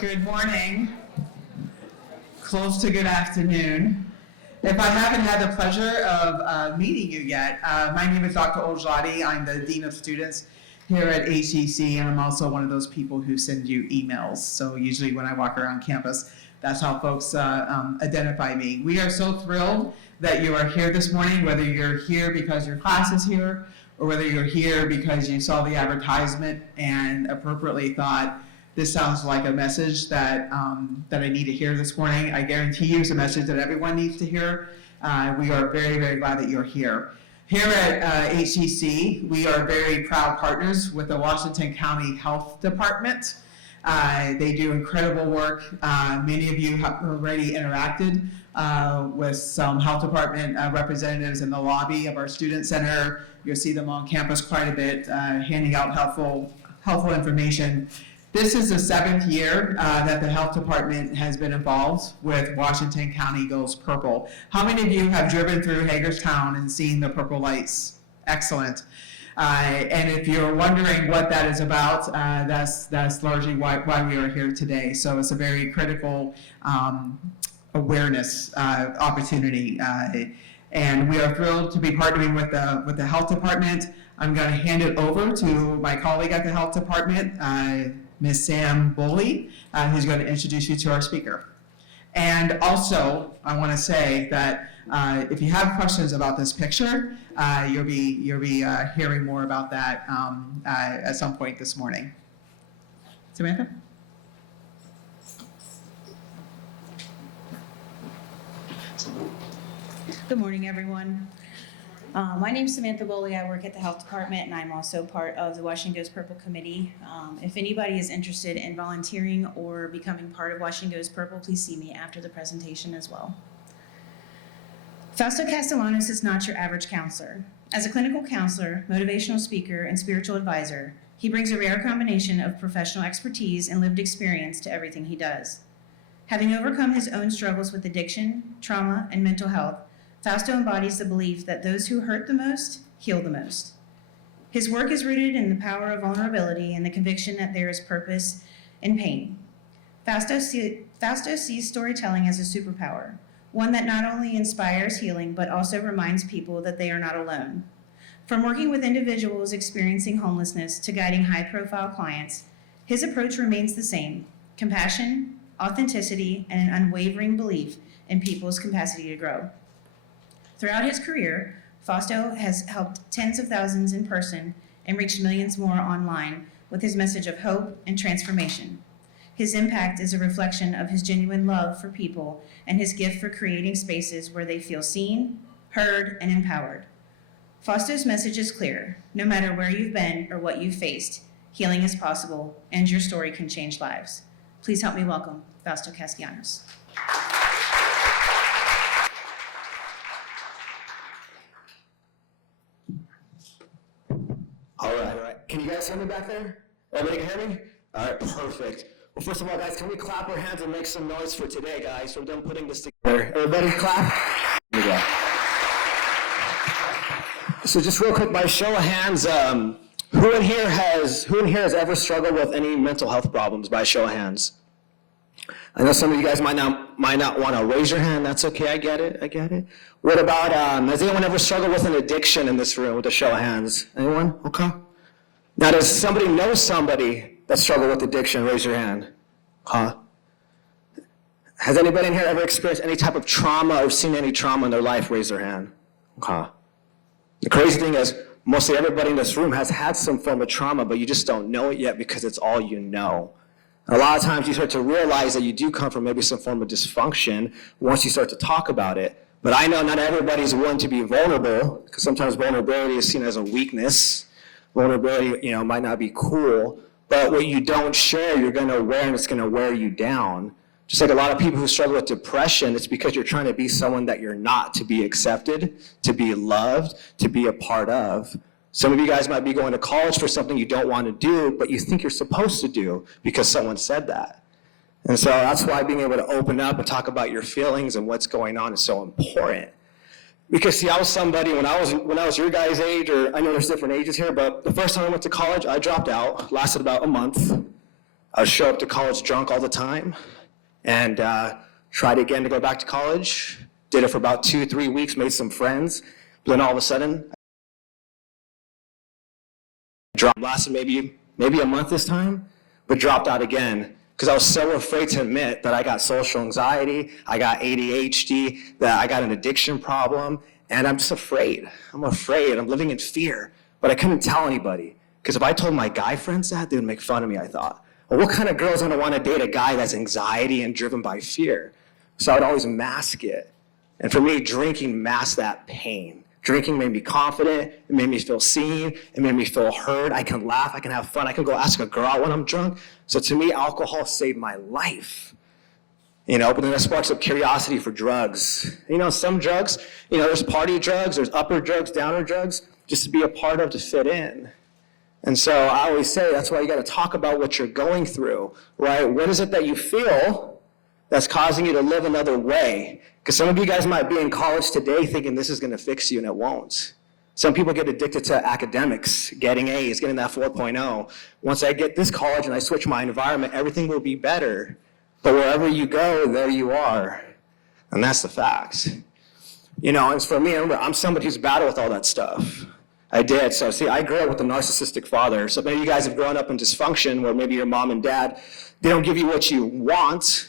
Good morning, close to good afternoon. If I haven't had the pleasure of meeting you yet, my name is Dr. Ojladi. I'm the Dean of Students here at HEC, and I'm also one of those people who send you emails. So usually when I walk around campus, that's how folks identify me. We are so thrilled that you are here this morning, whether you're here because your class is here, or whether you're here because you saw the advertisement and appropriately thought, this sounds like a message that I need to hear this morning. I guarantee you it's a message that everyone needs to hear. We are very, very glad that you're here. Here at HEC, we are very proud partners with the Washington County Health Department. They do incredible work. Many of you have already interacted with some health department representatives in the lobby of our student center. You'll see them on campus quite a bit, handing out helpful information. This is the 7th year that the health department has been involved with Washington County Goes Purple. How many of you have driven through Hagerstown and seen the purple lights? Excellent. And if you're wondering what that is about, that's largely why we are here today. So it's a very critical awareness opportunity. And we are thrilled to be partnering with the health department. I'm going to hand it over to my colleague at the health department, Ms. Sam Boley, who's going to introduce you to our speaker. And also, I want to say that if you have questions about this picture, you'll be hearing more about that at some point this morning. Samantha? Good morning, everyone. My name is Samantha Boley. I work at the health department, and I'm also part of the Washington Goes Purple committee. If anybody is interested in volunteering or becoming part of Washington Goes Purple, please see me after the presentation as well. Fausto Castellanos is not your average counselor. As a clinical counselor, motivational speaker, and spiritual advisor, he brings a rare combination of professional expertise and lived experience to everything he does. Having overcome his own struggles with addiction, trauma, and mental health, Fausto embodies the belief that those who hurt the most heal the most. His work is rooted in the power of vulnerability and the conviction that there is purpose in pain. Fausto sees storytelling as a superpower, one that not only inspires healing, but also reminds people that they are not alone. From working with individuals experiencing homelessness to guiding high-profile clients, his approach remains the same: compassion, authenticity, and an unwavering belief in people's capacity to grow. Throughout his career, Fausto has helped tens of thousands in person and reached millions more online with his message of hope and transformation. His impact is a reflection of his genuine love for people and his gift for creating spaces where they feel seen, heard, and empowered. Fausto's message is clear: no matter where you've been or what you've faced, healing is possible and your story can change lives. Please help me welcome Fausto Castellanos. All right. Can you guys hear me back there? Everybody can hear me? All right, perfect. Well, first of all, guys, can we clap our hands and make some noise for today, guys? We're done putting this together. Everybody clap. Here we go. So just real quick, by show of hands, who in here has ever struggled with any mental health problems? By show of hands. I know some of you guys might not want to raise your hand. That's okay. I get it. What about, has anyone ever struggled with an addiction in this room with a show of hands? Anyone? Okay. Now, does somebody know somebody that struggled with addiction? Raise your hand. Huh? Has anybody in here ever experienced any type of trauma or seen any trauma in their life? Raise their hand. Okay. The crazy thing is, mostly everybody in this room has had some form of trauma, but you just don't know it yet because it's all you know. And a lot of times you start to realize that you do come from maybe some form of dysfunction once you start to talk about it. But I know not everybody's willing to be vulnerable, because sometimes vulnerability is seen as a weakness. Vulnerability, might not be cool, but what you don't share, you're going to wear, and it's going to wear you down. Just like a lot of people who struggle with depression, it's because you're trying to be someone that you're not, to be accepted, to be loved, to be a part of. Some of you guys might be going to college for something you don't want to do, but you think you're supposed to do because someone said that. And so that's why being able to open up and talk about your feelings and what's going on is so important. Because see, I was somebody when I was your guys' age, or I know there's different ages here, but the first time I went to college, I dropped out, lasted about a month. I would show up to college drunk all the time and tried again to go back to college. Did it for about 2-3 weeks, made some friends. But then all of a sudden, dropped, lasted maybe a month this time, but dropped out again because I was so afraid to admit that I got social anxiety, I got ADHD, that I got an addiction problem, and I'm just afraid. I'm afraid. I'm living in fear, but I couldn't tell anybody because if I told my guy friends that, they would make fun of me, I thought. Well, what kind of girl's gonna want to date a guy that's anxiety and driven by fear? So I would always mask it. And for me, drinking masked that pain. Drinking made me confident, it made me feel seen, it made me feel heard. I can laugh, I can have fun, I can go ask a girl out when I'm drunk. So to me, alcohol saved my life. But then that sparks up curiosity for drugs. Some drugs, there's party drugs, there's upper drugs, downer drugs, just to be a part of, to fit in. And so I always say that's why you gotta talk about what you're going through, right? What is it that you feel that's causing you to live another way? Because some of you guys might be in college today thinking this is gonna fix you and it won't. Some people get addicted to academics, getting A's, getting that 4.0. Once I get this college and I switch my environment, everything will be better. But wherever you go, there you are. And that's the facts. And for me, remember, I'm somebody who's battled with all that stuff. I did. So see, I grew up with a narcissistic father. So maybe you guys have grown up in dysfunction where maybe your mom and dad, they don't give you what you want,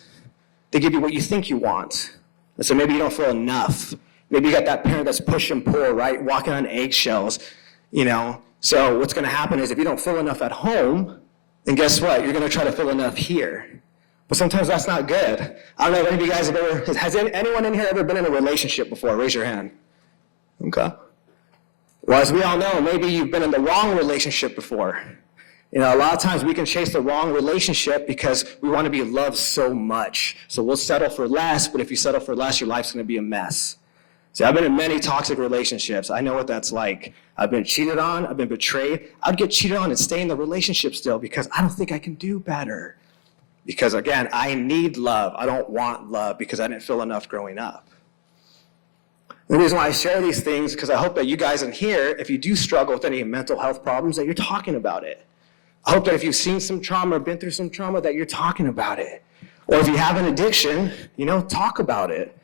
they give you what you think you want. And so maybe you don't feel enough. Maybe you got that parent that's push and pull, right? Walking on eggshells, So what's gonna happen is if you don't feel enough at home, then guess what? You're gonna try to feel enough here. But sometimes that's not good. I don't know if any of you guys has anyone in here ever been in a relationship before? Raise your hand. Okay. Well, as we all know, maybe you've been in the wrong relationship before. A lot of times we can chase the wrong relationship because we want to be loved so much. So we'll settle for less, but if you settle for less, your life's going to be a mess. See, I've been in many toxic relationships. I know what that's like. I've been cheated on, I've been betrayed. I'd get cheated on and stay in the relationship still because I don't think I can do better. Because again, I need love. I don't want love because I didn't feel enough growing up. The reason why I share these things is because I hope that you guys in here, if you do struggle with any mental health problems, that you're talking about it. I hope that if you've seen some trauma or been through some trauma, that you're talking about it. Or if you have an addiction, talk about it.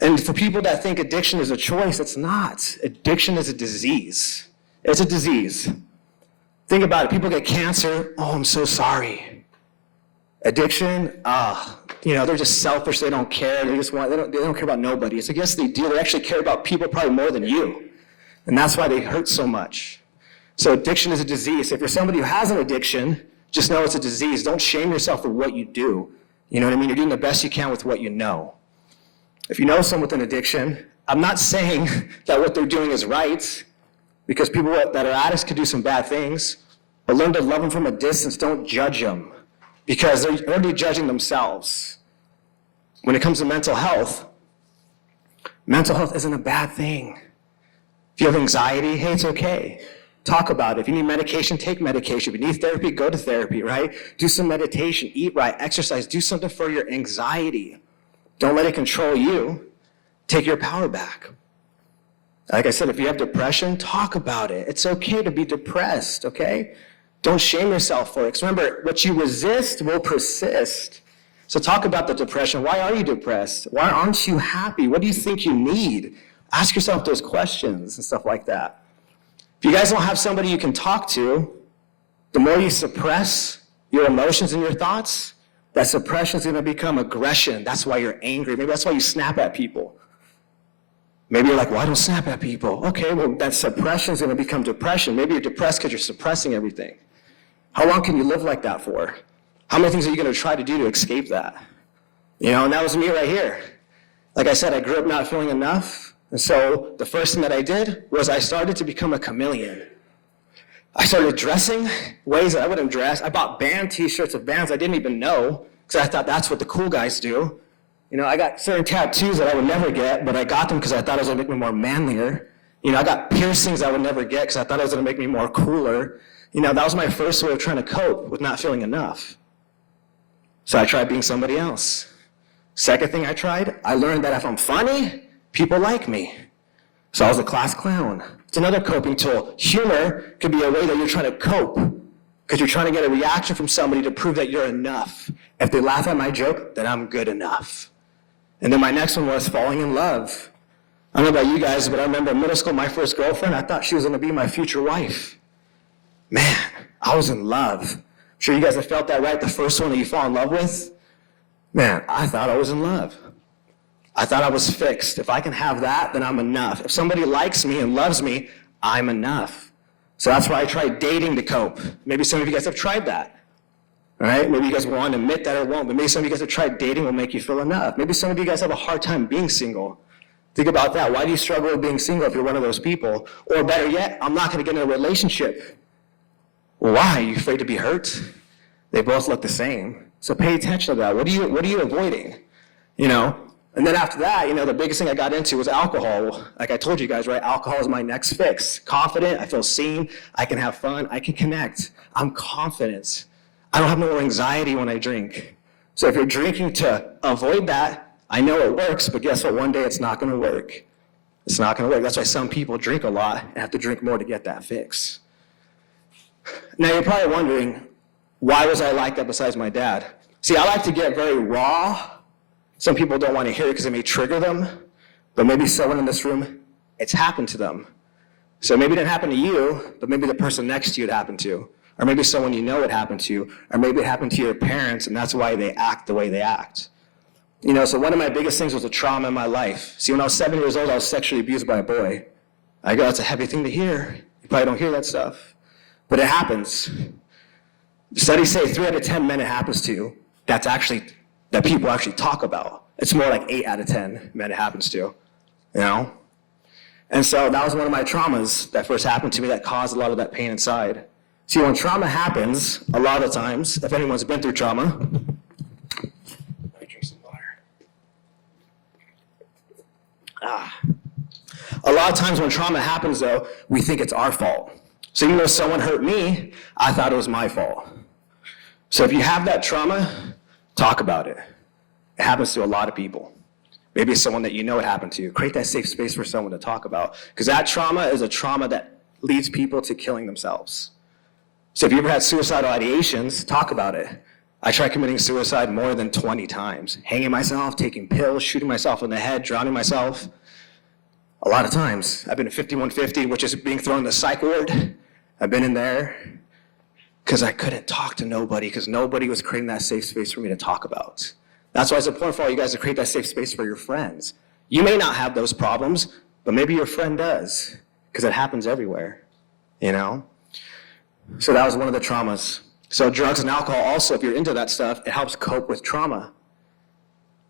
And for people that think addiction is a choice, it's not. Addiction is a disease. It's a disease. Think about it. People get cancer. Oh, I'm so sorry. Addiction, they're just selfish. They don't care. They don't care about nobody. It's like, yes, they do. They actually care about people probably more than you. And that's why they hurt so much. So addiction is a disease. If you're somebody who has an addiction, just know it's a disease. Don't shame yourself for what you do. You know what I mean? You're doing the best you can with what you know. If you know someone with an addiction, I'm not saying that what they're doing is right, because people that are addicts could do some bad things, but learn to love them from a distance. Don't judge them, because they're already judging themselves. When it comes to mental health isn't a bad thing. If you have anxiety, hey, it's okay. Talk about it. If you need medication, take medication. If you need therapy, go to therapy, right? Do some meditation, eat right, exercise, do something for your anxiety. Don't let it control you. Take your power back. Like I said, if you have depression, talk about it. It's okay to be depressed, okay? Don't shame yourself for it. Because remember, what you resist will persist. So talk about the depression. Why are you depressed? Why aren't you happy? What do you think you need? Ask yourself those questions and stuff like that. If you guys don't have somebody you can talk to, the more you suppress your emotions and your thoughts, that suppression is going to become aggression. That's why you're angry. Maybe that's why you snap at people. Maybe you're like, well, I don't snap at people. Okay, well, that suppression is going to become depression. Maybe you're depressed because you're suppressing everything. How long can you live like that for? How many things are you going to try to do to escape that? And that was me right here. Like I said, I grew up not feeling enough. And so the first thing that I did was I started to become a chameleon. I started dressing ways that I wouldn't dress. I bought band t-shirts of bands I didn't even know because I thought that's what the cool guys do. I got certain tattoos that I would never get, but I got them because I thought it was going to make me more manlier. I got piercings I would never get because I thought it was going to make me more cooler. That was my first way of trying to cope with not feeling enough. So I tried being somebody else. Second thing I learned that if I'm funny, people like me. So I was a class clown. It's another coping tool. Humor could be a way that you're trying to cope. because you're trying to get a reaction from somebody to prove that you're enough. If they laugh at my joke, then I'm good enough. And then my next one was falling in love. I don't know about you guys, but I remember in middle school, my first girlfriend, I thought she was going to be my future wife. Man, I was in love. I'm sure you guys have felt that, right? The first one that you fall in love with? Man, I thought I was in love. I thought I was fixed. If I can have that, then I'm enough. If somebody likes me and loves me, I'm enough. So that's why I tried dating to cope. Maybe some of you guys have tried that. All right? Maybe you guys won't admit that or won't, but maybe some of you guys have tried dating will make you feel enough. Maybe some of you guys have a hard time being single. Think about that. Why do you struggle with being single if you're one of those people? Or better yet, I'm not going to get in a relationship. Why? Are you afraid to be hurt? They both look the same. So pay attention to that. What are you avoiding? You know? And then after that, you know, the biggest thing I got into was alcohol. Like I told you guys, right? Alcohol is my next fix. Confident, I feel seen, I can have fun, I can connect. I'm confident. I don't have no anxiety when I drink. So if you're drinking to avoid that, I know it works, but guess what? One day it's not going to work. It's not going to work. That's why some people drink a lot and have to drink more to get that fix. Now you're probably wondering, why was I like that besides my dad? See, I like to get very raw. Some people don't want to hear it because it may trigger them, but maybe someone in this room, it's happened to them. So maybe it didn't happen to you, but maybe the person next to you it happened to. Or maybe someone you know it happened to. Or maybe it happened to your parents, and that's why they act the way they act. You know, so one of my biggest things was a trauma in my life. See, when I was 7 years old, I was sexually abused by a boy. I go, that's a heavy thing to hear. You probably don't hear that stuff. But it happens. Studies say 3 out of 10 men it happens to. That people actually talk about. It's more like 8 out of 10 men it happens to, you know? And so that was one of my traumas that first happened to me that caused a lot of that pain inside. See, when trauma happens, a lot of times, if anyone's been through trauma, let me drink some water. A lot of times when trauma happens, though, we think it's our fault. So even though someone hurt me, I thought it was my fault. So if you have that trauma, talk about it. It happens to a lot of people. Maybe it's someone that you know it happened to. Create that safe space for someone to talk about. Because that trauma is a trauma that leads people to killing themselves. So if you ever had suicidal ideations, talk about it. I tried committing suicide more than 20 times. Hanging myself, taking pills, shooting myself in the head, drowning myself. A lot of times. I've been in 5150, which is being thrown in the psych ward. I've been in there because I couldn't talk to nobody because nobody was creating that safe space for me to talk about. That's why it's important for all you guys to create that safe space for your friends. You may not have those problems, but maybe your friend does because it happens everywhere, you know? So that was one of the traumas. So drugs and alcohol also, if you're into that stuff, it helps cope with trauma.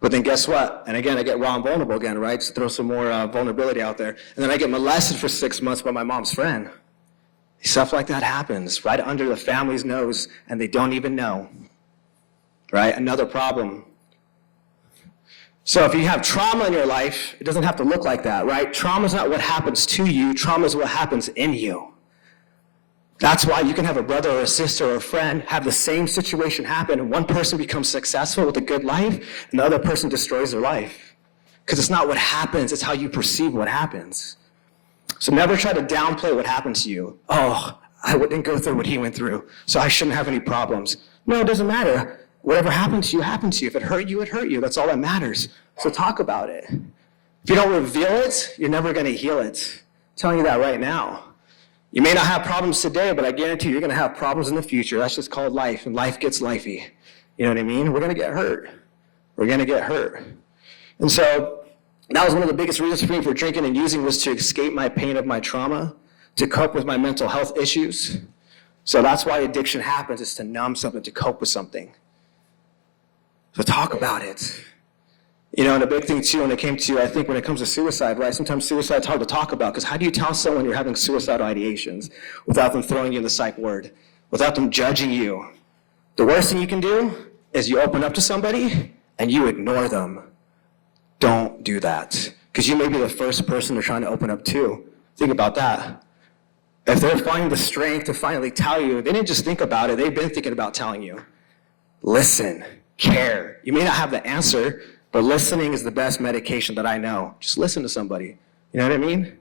But then guess what? And again, I get raw and vulnerable again, right? Just throw some more vulnerability out there. And then I get molested for 6 months by my mom's friend. Stuff like that happens right under the family's nose, and they don't even know, right? Another problem. So if you have trauma in your life, it doesn't have to look like that, right? Trauma is not what happens to you. Trauma is what happens in you. That's why you can have a brother or a sister or a friend have the same situation happen, and one person becomes successful with a good life, and the other person destroys their life. Because it's not what happens, it's how you perceive what happens. So never try to downplay what happened to you. Oh, I didn't go through what he went through, so I shouldn't have any problems. No, it doesn't matter. Whatever happened to you, happened to you. If it hurt you, it hurt you. That's all that matters. So talk about it. If you don't reveal it, you're never going to heal it. I'm telling you that right now. You may not have problems today, but I guarantee you're going to have problems in the future. That's just called life, and life gets lifey. You know what I mean? We're going to get hurt. We're going to get hurt. And so that was one of the biggest reasons for me for drinking and using was to escape my pain of my trauma, to cope with my mental health issues. So that's why addiction happens, is to numb something, to cope with something. So talk about it. You know, and a big thing too when it came to, I think when it comes to suicide, right? Sometimes suicide's hard to talk about because how do you tell someone you're having suicidal ideations without them throwing you in the psych ward, without them judging you? The worst thing you can do is you open up to somebody and you ignore them. Don't do that because you may be the first person they're trying to open up to. Think about that. If they're finding the strength to finally tell you, they didn't just think about it, they've been thinking about telling you. Listen, care. You may not have the answer, but listening is the best medication that I know. Just listen to somebody. You know what I mean?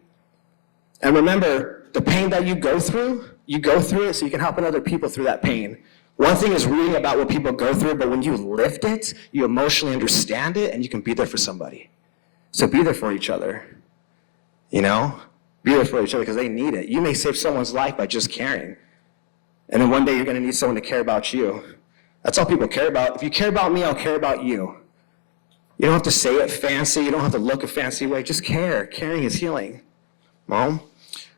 And remember, the pain that you go through, you go through it so you can help other people through that pain. One thing is reading about what people go through, but when you lived it, you emotionally understand it, and you can be there for somebody. So be there for each other, you know? Be there for each other because they need it. You may save someone's life by just caring. And then one day you're going to need someone to care about you. That's all people care about. If you care about me, I'll care about you. You don't have to say it fancy. You don't have to look a fancy way. Just care. Caring is healing. Mom?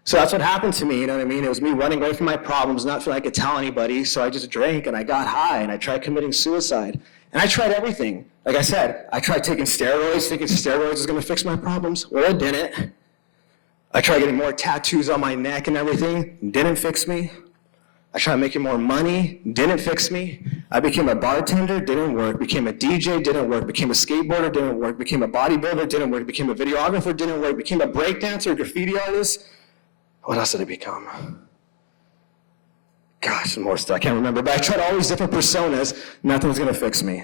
So that's what happened to me, you know what I mean? It was me running away from my problems, not feeling I could tell anybody, so I just drank and I got high and I tried committing suicide. And I tried everything. Like I said, I tried taking steroids, thinking steroids was going to fix my problems. Well, it didn't. I tried getting more tattoos on my neck and everything. Didn't fix me. I tried making more money. Didn't fix me. I became a bartender. Didn't work. Became a DJ. Didn't work. Became a skateboarder. Didn't work. Became a bodybuilder. Didn't work. Became a videographer. Didn't work. Became a breakdancer, graffiti artist. What else did I become? Gosh, some more stuff. I can't remember. But I tried all these different personas. Nothing was going to fix me.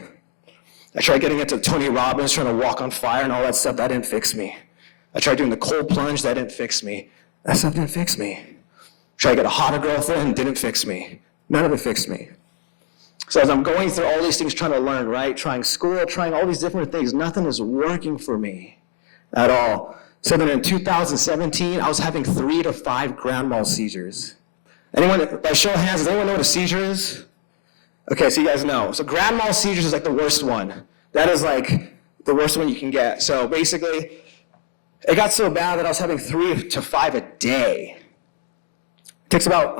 I tried getting into Tony Robbins, trying to walk on fire and all that stuff. That didn't fix me. I tried doing the cold plunge. That didn't fix me. That stuff didn't fix me. Tried to get a hotter girlfriend. Didn't fix me. None of it fixed me. So as I'm going through all these things, trying to learn, right? Trying school, trying all these different things, nothing is working for me at all. So then in 2017, I was having 3 to 5 grand mal seizures. Anyone, by show of hands, does anyone know what a seizure is? Okay, so you guys know. So grand mal seizures is like the worst one. That is like the worst one you can get. So basically, it got so bad that I was having 3 to 5 a day. It takes about,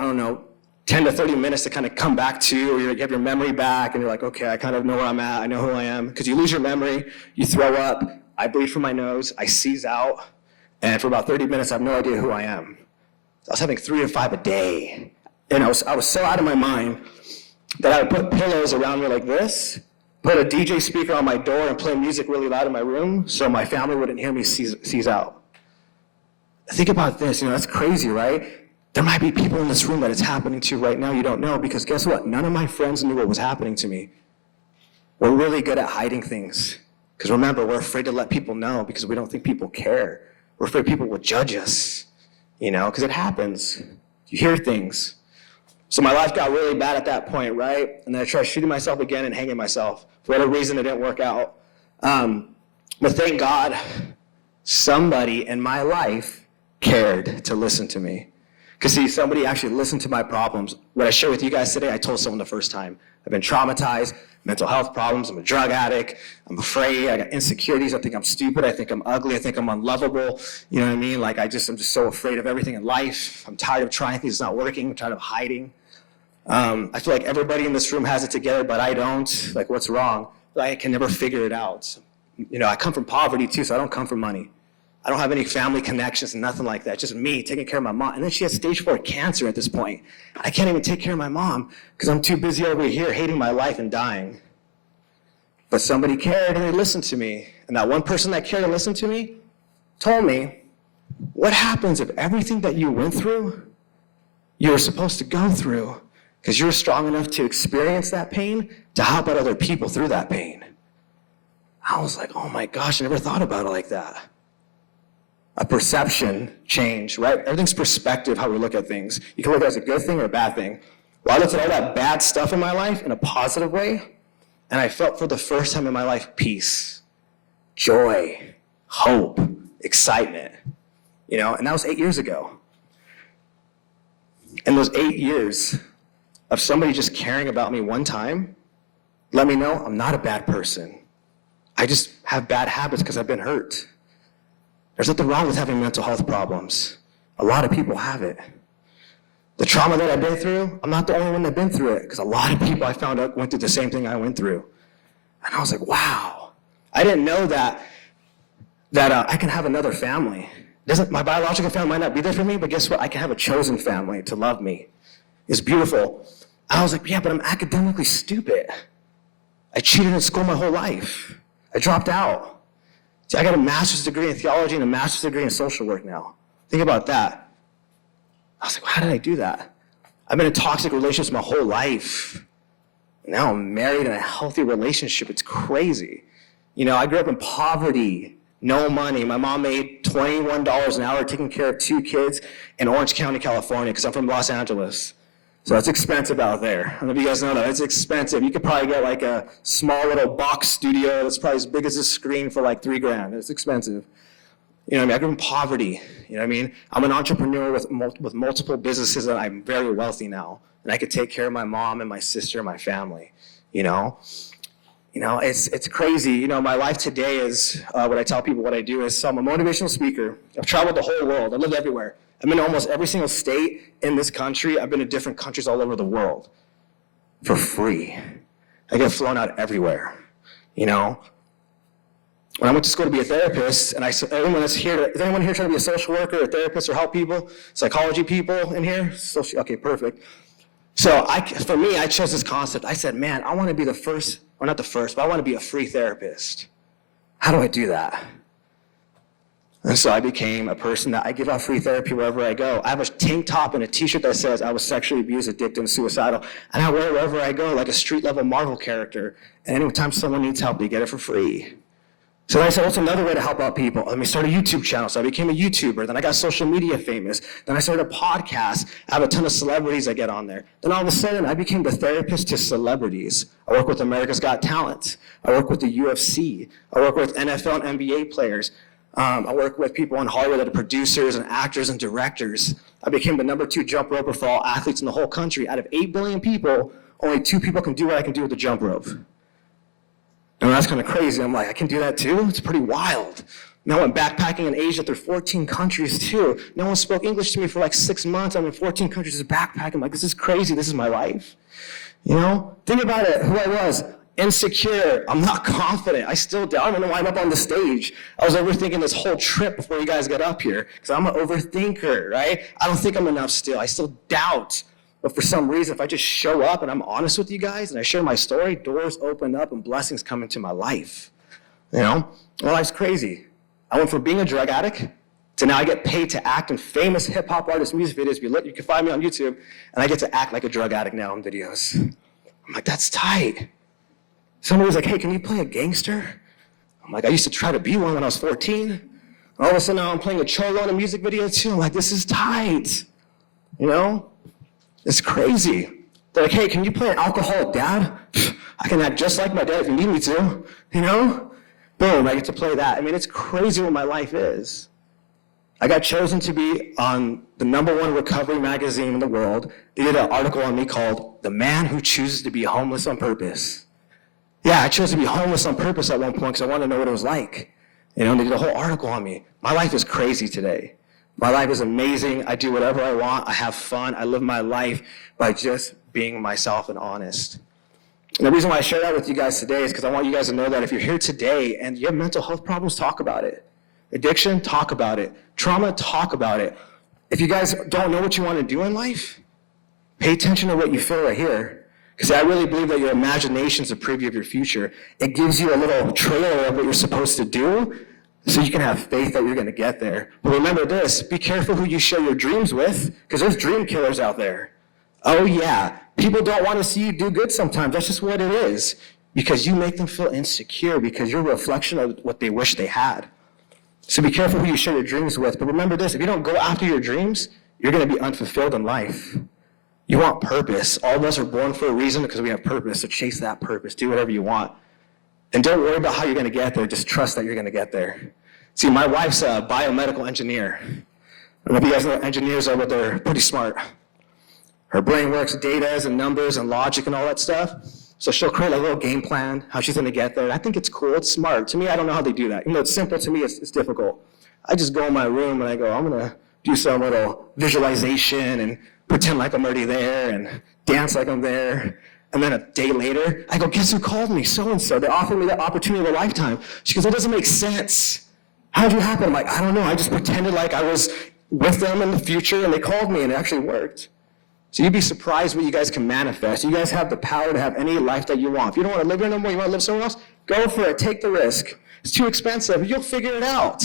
10 to 30 minutes to kind of come back to, or you have your memory back, and you're like, okay, I kind of know where I'm at, I know who I am. Because you lose your memory, you throw up, I bleed from my nose, I seize out, and for about 30 minutes, I have no idea who I am. I was having 3 to 5 a day. And I was so out of my mind that I would put pillows around me like this, put a DJ speaker on my door, and play music really loud in my room so my family wouldn't hear me seize out. Think about this, that's crazy, right? There might be people in this room that it's happening to right now you don't know, because guess what? None of my friends knew what was happening to me. We're really good at hiding things. Because remember, we're afraid to let people know because we don't think people care. We're afraid people will judge us, because it happens. You hear things. So my life got really bad at that point, right? And then I tried shooting myself again and hanging myself. For whatever reason, it didn't work out. But thank God, somebody in my life cared to listen to me. Because see, somebody actually listened to my problems. What I share with you guys today, I told someone the first time. I've been traumatized, mental health problems, I'm a drug addict, I'm afraid, I got insecurities, I think I'm stupid, I think I'm ugly, I think I'm unlovable, you know what I mean? Like I'm just so afraid of everything in life. I'm tired of trying things, it's not working, I'm tired of hiding. I feel like everybody in this room has it together, but I don't. Like, what's wrong? I can never figure it out. I come from poverty too, so I don't come from money. I don't have any family connections and nothing like that. Just me taking care of my mom. And then she has stage 4 cancer at this point. I can't even take care of my mom because I'm too busy over here hating my life and dying. But somebody cared and they listened to me. And that one person that cared and listened to me told me, what happens if everything that you went through, you were supposed to go through because you're strong enough to experience that pain to help out other people through that pain? I was like, oh my gosh, I never thought about it like that. A perception change, right? Everything's perspective, how we look at things. You can look at it as a good thing or a bad thing. Well, I looked at all that bad stuff in my life in a positive way, and I felt for the first time in my life peace, joy, hope, excitement, and that was 8 years ago. And those 8 years of somebody just caring about me one time let me know I'm not a bad person. I just have bad habits because I've been hurt. There's nothing wrong with having mental health problems. A lot of people have it. The trauma that I've been through, I'm not the only one that's been through it, because a lot of people I found out went through the same thing I went through. And I was like, wow. I didn't know that I can have another family. My biological family might not be there for me, but guess what? I can have a chosen family to love me. It's beautiful. I was like, yeah, but I'm academically stupid. I cheated in school my whole life. I dropped out. See, I got a master's degree in theology and a master's degree in social work now. Think about that. I was like, how did I do that? I've been in toxic relationships my whole life. Now I'm married in a healthy relationship. It's crazy. I grew up in poverty, No money. My mom made $21 an hour taking care of 2 kids in Orange County, California, because I'm from Los Angeles. So it's expensive out there. I don't know if you guys know that. It's expensive. You could probably get like a small little box studio that's probably as big as this screen for like $3,000. It's expensive. You know what I mean? I grew up in poverty. You know what I mean? I'm an entrepreneur with multiple businesses, and I'm very wealthy now. And I could take care of my mom and my sister and my family, you know? It's crazy. You know, my life today is, what I tell people what I do is, so I'm a motivational speaker. I've traveled the whole world. I've lived everywhere. I've been to almost every single state in this country. I've been to different countries all over the world for free. I get flown out everywhere, you know? When I went to school to be a therapist, and everyone that's here, is anyone here trying to be a social worker, or a therapist, or help people? Psychology people in here? Okay, perfect. So for me, I chose this concept. I said, man, I want to be the first, or not the first, but I want to be a free therapist. How do I do that? And so I became a person that I give out free therapy wherever I go. I have a tank top and a t-shirt that says I was sexually abused, addicted, and suicidal. And I wear it wherever I go, like a street-level Marvel character. And anytime someone needs help, they get it for free. So then I said, what's another way to help out people? Let me start a YouTube channel. So I became a YouTuber. Then I got social media famous. Then I started a podcast. I have a ton of celebrities I get on there. Then all of a sudden, I became the therapist to celebrities. I work with America's Got Talent. I work with the UFC. I work with NFL and NBA players. I work with people in Hollywood that are producers and actors and directors. I became the #2 jump roper for all athletes in the whole country. Out of 8 billion people, only 2 people can do what I can do with the jump rope. And that's kind of crazy. I'm like, I can do that too? It's pretty wild. Now I went backpacking in Asia through 14 countries too. No one spoke English to me for like 6 months. I'm in 14 countries just backpacking. I'm like, this is crazy. This is my life. You know? Think about it, who I was. Insecure. I'm not confident. I don't even know why I'm up on the stage. I was overthinking this whole trip before you guys got up here. Because I'm an overthinker, right? I don't think I'm enough still. I still doubt. But for some reason, if I just show up and I'm honest with you guys and I share my story, doors open up and blessings come into my life. You know? My life's crazy. I went from being a drug addict to now I get paid to act in famous hip-hop artist music videos. You can find me on YouTube, and I get to act like a drug addict now in videos. I'm like, that's tight. Somebody was like, hey, can you play a gangster? I'm like, I used to try to be one when I was 14. All of a sudden now I'm playing a cholo in a music video too. I'm like, this is tight. You know? It's crazy. They're like, hey, can you play an alcoholic dad? I can act just like my dad if you need me to, you know? Boom, I get to play that. I mean, it's crazy what my life is. I got chosen to be on the #1 recovery magazine in the world. They did an article on me called The Man Who Chooses to Be Homeless on Purpose. Yeah, I chose to be homeless on purpose at one point because I wanted to know what it was like. You know, and they did a whole article on me. My life is crazy today. My life is amazing. I do whatever I want. I have fun. I live my life by just being myself and honest. And the reason why I share that with you guys today is because I want you guys to know that if you're here today and you have mental health problems, talk about it. Addiction, talk about it. Trauma, talk about it. If you guys don't know what you want to do in life, pay attention to what you feel right here. Because I really believe that your imagination is a preview of your future. It gives you a little trailer of what you're supposed to do, so you can have faith that you're going to get there. But remember this, be careful who you share your dreams with, because there's dream killers out there. Oh yeah, people don't want to see you do good sometimes. That's just what it is. Because you make them feel insecure, because you're a reflection of what they wish they had. So be careful who you share your dreams with. But remember this, if you don't go after your dreams, you're going to be unfulfilled in life. You want purpose. All of us are born for a reason because we have purpose, so chase that purpose. Do whatever you want. And don't worry about how you're going to get there. Just trust that you're going to get there. See, my wife's a biomedical engineer. I don't know if you guys know what engineers are, but they're pretty smart. Her brain works data and numbers and logic and all that stuff. So she'll create a little game plan, how she's going to get there. And I think it's cool. It's smart. To me, I don't know how they do that. Even though it's simple, to me, it's difficult. I just go in my room and I go, I'm going to do some little visualization and pretend like I'm already there and dance like I'm there. And then a day later, I go, guess who called me? So-and-so. They offered me that opportunity of a lifetime. She goes, that doesn't make sense. How did it happen? I'm like, I don't know. I just pretended like I was with them in the future, and they called me, and it actually worked. So you'd be surprised what you guys can manifest. You guys have the power to have any life that you want. If you don't want to live here no more, you want to live somewhere else, go for it. Take the risk. It's too expensive. You'll figure it out.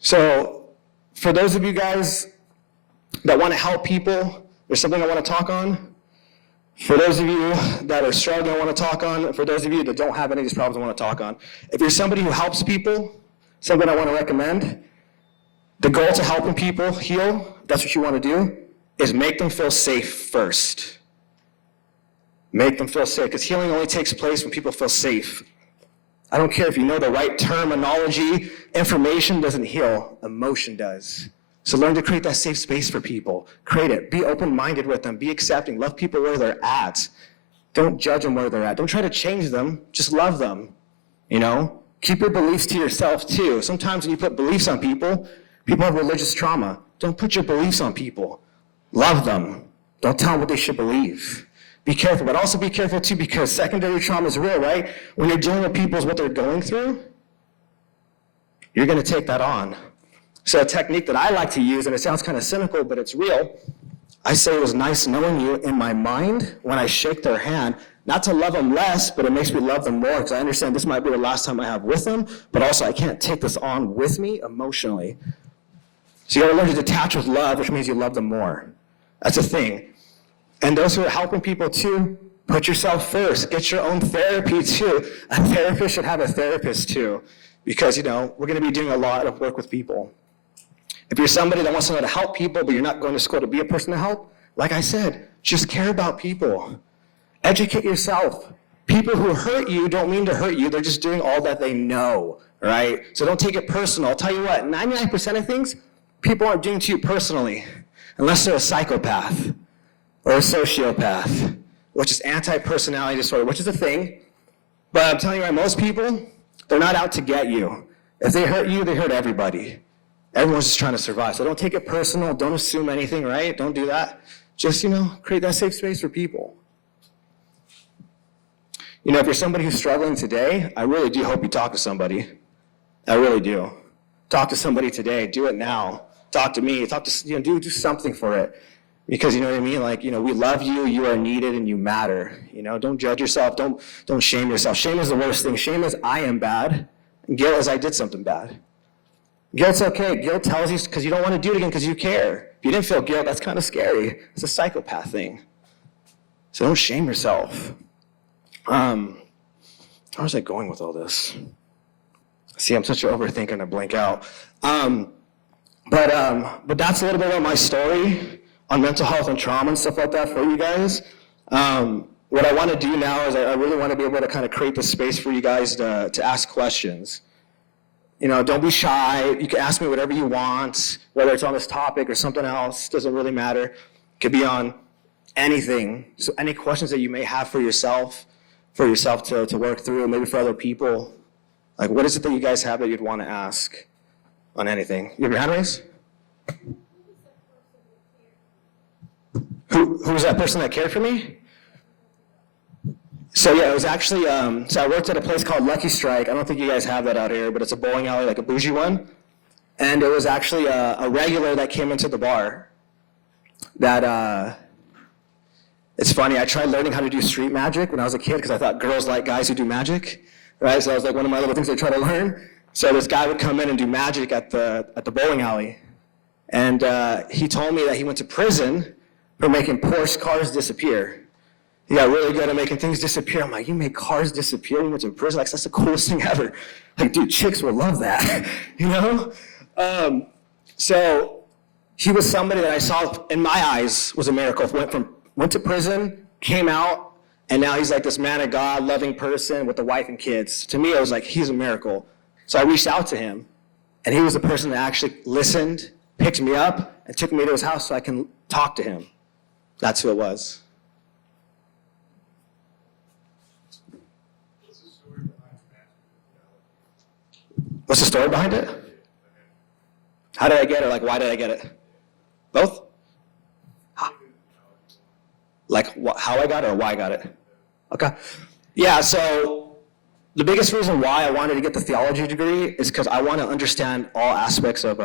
So for those of you guys that want to help people, there's something I want to talk on. For those of you that are struggling, I want to talk on, for those of you that don't have any of these problems, I want to talk on. If you're somebody who helps people, something I want to recommend, the goal to helping people heal, if that's what you want to do, is make them feel safe first. Make them feel safe, because healing only takes place when people feel safe. I don't care if you know the right terminology, information doesn't heal, emotion does. So learn to create that safe space for people. Create it. Be open-minded with them. Be accepting. Love people where they're at. Don't judge them where they're at. Don't try to change them. Just love them. Keep your beliefs to yourself too. Sometimes when you put beliefs on people, people have religious trauma. Don't put your beliefs on people. Love them. Don't tell them what they should believe. Be careful, but also be careful too, because secondary trauma is real, right? When you're dealing with people, what they're going through, you're going to take that on. So a technique that I like to use, and it sounds kind of cynical, but it's real, I say it was nice knowing you in my mind when I shake their hand, not to love them less, but it makes me love them more, because I understand this might be the last time I have with them, but also I can't take this on with me emotionally. So you got to learn to detach with love, which means you love them more. That's a thing. And those who are helping people too, put yourself first. Get your own therapy too. A therapist should have a therapist too, because we're going to be doing a lot of work with people. If you're somebody that wants to know how to help people, but you're not going to school to be a person to help, like I said, just care about people. Educate yourself. People who hurt you don't mean to hurt you. They're just doing all that they know, right? So don't take it personal. I'll tell you what, 99% of things, people aren't doing to you personally, unless they're a psychopath or a sociopath, which is anti-personality disorder, which is a thing. But I'm telling you right, most people, they're not out to get you. If they hurt you, they hurt everybody. Everyone's just trying to survive. So don't take it personal. Don't assume anything, right? Don't do that. Just, create that safe space for people. If you're somebody who's struggling today, I really do hope you talk to somebody. I really do. Talk to somebody today. Do it now. Talk to me. Talk to, do something for it. Because you know what I mean? Like, we love you, you are needed, and you matter. Don't judge yourself. Don't shame yourself. Shame is the worst thing. Shame is I am bad. And guilt is I did something bad. Guilt's okay. Guilt tells you because you don't want to do it again because you care. If you didn't feel guilt, that's kind of scary. It's a psychopath thing. So don't shame yourself. Where was I going with all this? See, I'm such an overthinker and I blank out. But that's a little bit about my story on mental health and trauma and stuff like that for you guys. What I want to do now is I really want to be able to kind of create this space for you guys to ask questions. Don't be shy. You can ask me whatever you want, whether it's on this topic or something else, doesn't really matter. It could be on anything. So any questions that you may have for yourself to work through, maybe for other people. Like, what is it that you guys have that you'd want to ask on anything? You have your hand raised? Who was that person that cared for me? So yeah, it was actually, so I worked at a place called Lucky Strike. I don't think you guys have that out here, but it's a bowling alley, like a bougie one. And it was actually a regular that came into the bar that, it's funny, I tried learning how to do street magic when I was a kid because I thought girls like guys who do magic, right? So that was like one of my little things I tried to learn. So this guy would come in and do magic at the bowling alley. And he told me that he went to prison for making Porsche cars disappear. He got really good at making things disappear. I'm like, you make cars disappear? You went to prison? Like, that's the coolest thing ever. Like, dude, chicks will love that, So he was somebody that I saw, in my eyes, was a miracle. Went to prison, came out, and now he's like this man of God, loving person with a wife and kids. To me, I was like, he's a miracle. So I reached out to him, and he was the person that actually listened, picked me up, and took me to his house so I can talk to him. That's who it was. What's the story behind it? How did I get it? Like, why did I get it? Both? Like, how I got it or why I got it? Okay. Yeah, so the biggest reason why I wanted to get the theology degree is because I want to understand all aspects of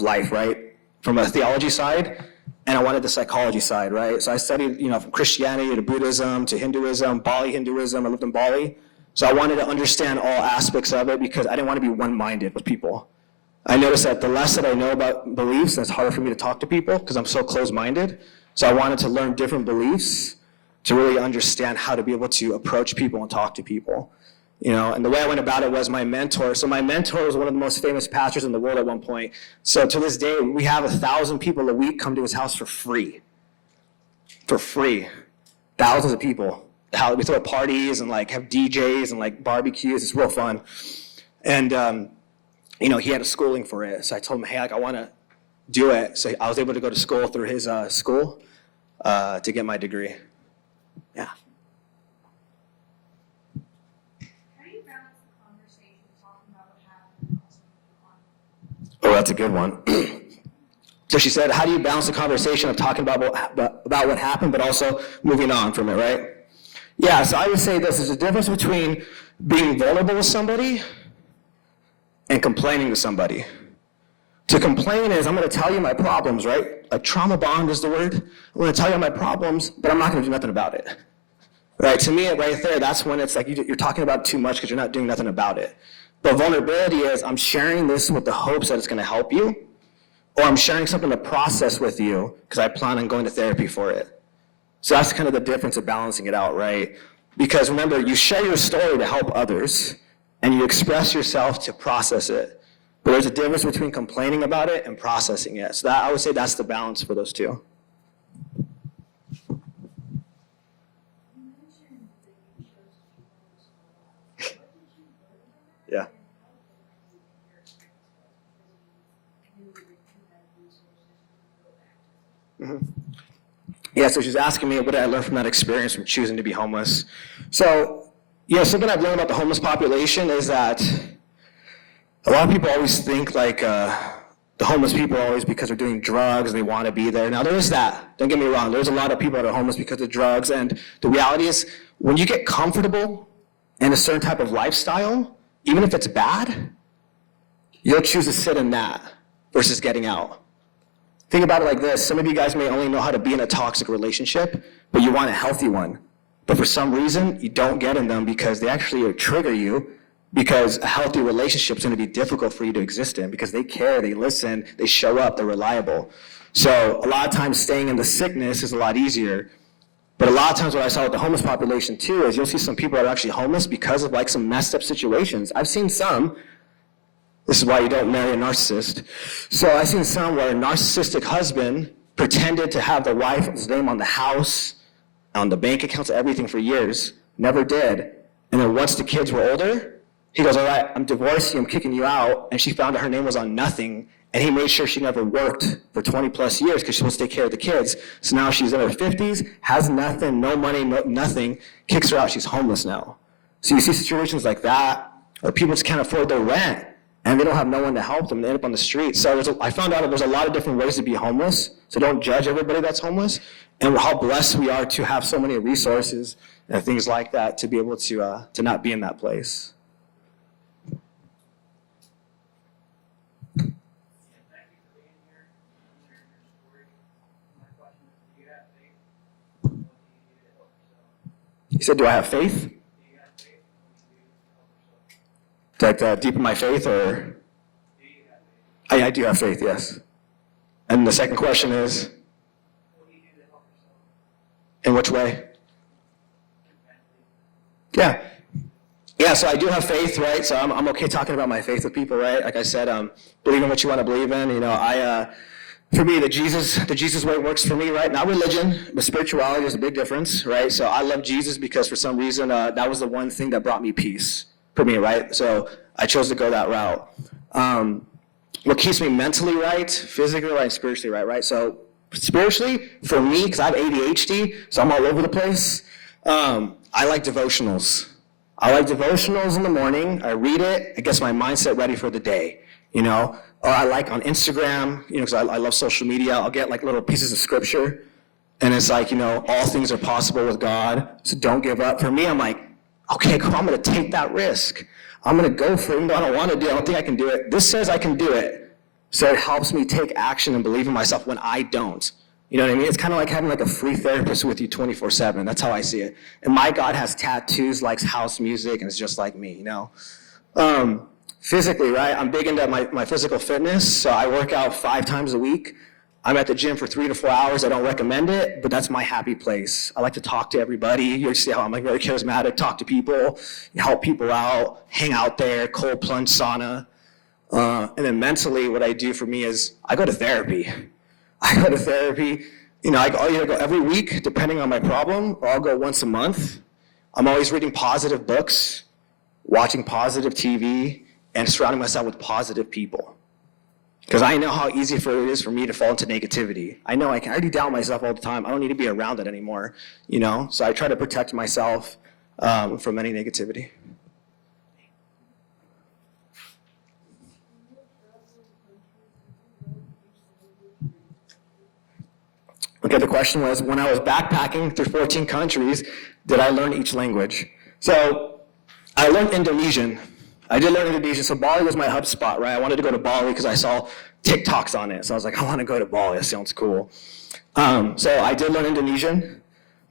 life, right? From a theology side, and I wanted the psychology side, right? So I studied, from Christianity to Buddhism to Hinduism, Bali Hinduism. I lived in Bali. So I wanted to understand all aspects of it because I didn't want to be one-minded with people. I noticed that the less that I know about beliefs, it's harder for me to talk to people because I'm so close-minded. So I wanted to learn different beliefs to really understand how to be able to approach people and talk to people. And the way I went about it was my mentor. So my mentor was one of the most famous pastors in the world at one point. So to this day, we have 1,000 people a week come to his house for free. For free. Thousands of people. We throw parties and have DJs and barbecues. It's real fun. And, he had a schooling for it. So I told him, hey, I want to do it. So I was able to go to school through his school to get my degree. Yeah. Oh, that's a good one. So she said, how do you balance the conversation of talking about what happened, but also moving on from it, right? Yeah, so I would say this. There's a difference between being vulnerable with somebody and complaining to somebody. To complain is, I'm going to tell you my problems, right? Like trauma bond is the word. I'm going to tell you my problems, but I'm not going to do nothing about it. Right? To me, right there, that's when it's like you're talking about it too much because you're not doing nothing about it. But vulnerability is, I'm sharing this with the hopes that it's going to help you, or I'm sharing something to process with you because I plan on going to therapy for it. So that's kind of the difference of balancing it out, right? Because remember, you share your story to help others, and you express yourself to process it. But there's a difference between complaining about it and processing it. So I would say that's the balance for those two. Yeah. Mm-hmm. Yeah, so she's asking me, what did I learn from that experience from choosing to be homeless? So, something I've learned about the homeless population is that a lot of people always think the homeless people are always because they're doing drugs and they want to be there. Now, there is that. Don't get me wrong. There's a lot of people that are homeless because of drugs. And the reality is, when you get comfortable in a certain type of lifestyle, even if it's bad, you'll choose to sit in that versus getting out. Think about it like this. Some of you guys may only know how to be in a toxic relationship, but you want a healthy one. But for some reason, you don't get in them because they actually trigger you, because a healthy relationship is going to be difficult for you to exist in because they care, they listen, they show up, they're reliable. So a lot of times staying in the sickness is a lot easier. But a lot of times what I saw with the homeless population too is you'll see some people that are actually homeless because of some messed up situations. I've seen some. This is why you don't marry a narcissist. So I've seen some where a narcissistic husband pretended to have the wife's name on the house, on the bank accounts, everything for years, never did. And then once the kids were older, he goes, all right, I'm divorcing you, I'm kicking you out. And she found out her name was on nothing. And he made sure she never worked for 20 plus years because she wants to take care of the kids. So now she's in her 50s, has nothing, no money, nothing, kicks her out, she's homeless now. So you see situations like that, or people just can't afford their rent, and they don't have no one to help them, they end up on the street. So I found out that there's a lot of different ways to be homeless, so don't judge everybody that's homeless, and how blessed we are to have so many resources and things like that to be able to not be in that place. You said, do I have faith? To deepen my faith, or? I do have faith, yes. And the second question is? In which way? Yeah. Yeah, so I do have faith, right? So I'm okay talking about my faith with people, right? Like I said, believe in what you want to believe in. For me, the Jesus way works for me, right? Not religion, but spirituality is a big difference, right? So I love Jesus because for some reason, that was the one thing that brought me peace for me, right? So I chose to go that route. What keeps me mentally right, physically right, spiritually right? So spiritually, for me, because I have ADHD, so I'm all over the place, I like devotionals. I like devotionals in the morning. I read it. It gets my mindset ready for the day, Or I like on Instagram, because I love social media, I'll get little pieces of scripture, and it's all things are possible with God, so don't give up. For me, I'm like, okay, cool, I'm going to take that risk. I'm going to go for it, even though I don't want to do it, I don't think I can do it. This says I can do it, so it helps me take action and believe in myself when I don't. You know what I mean? It's kind of like having a free therapist with you 24/7. That's how I see it. And my God has tattoos, likes house music, and is just like me, Physically, right? I'm big into my physical fitness, so I work out 5 times a week. I'm at the gym for 3 to 4 hours. I don't recommend it, but that's my happy place. I like to talk to everybody. You see how I'm like very charismatic, talk to people, help people out, hang out there, cold plunge sauna. And then mentally, what I do for me is I go to therapy. I go to therapy. I'll either go every week, depending on my problem, or I'll go once a month. I'm always reading positive books, watching positive TV, and surrounding myself with positive people. Because I know how easy it is for me to fall into negativity. I know I already doubt myself all the time. I don't need to be around it anymore, So I try to protect myself from any negativity. Okay, the question was, when I was backpacking through 14 countries, did I learn each language? So I learned Indonesian. I did learn Indonesian. So Bali was my hub spot, right? I wanted to go to Bali because I saw TikToks on it. So I was like, I want to go to Bali. That sounds cool. So I did learn Indonesian,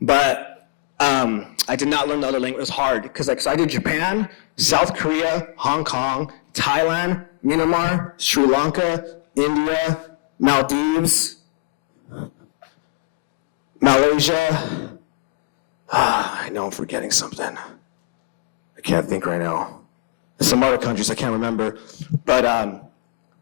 but I did not learn the other language. It was hard because I did Japan, South Korea, Hong Kong, Thailand, Myanmar, Sri Lanka, India, Maldives, Malaysia. I know I'm forgetting something. I can't think right now. Some other countries I can't remember. But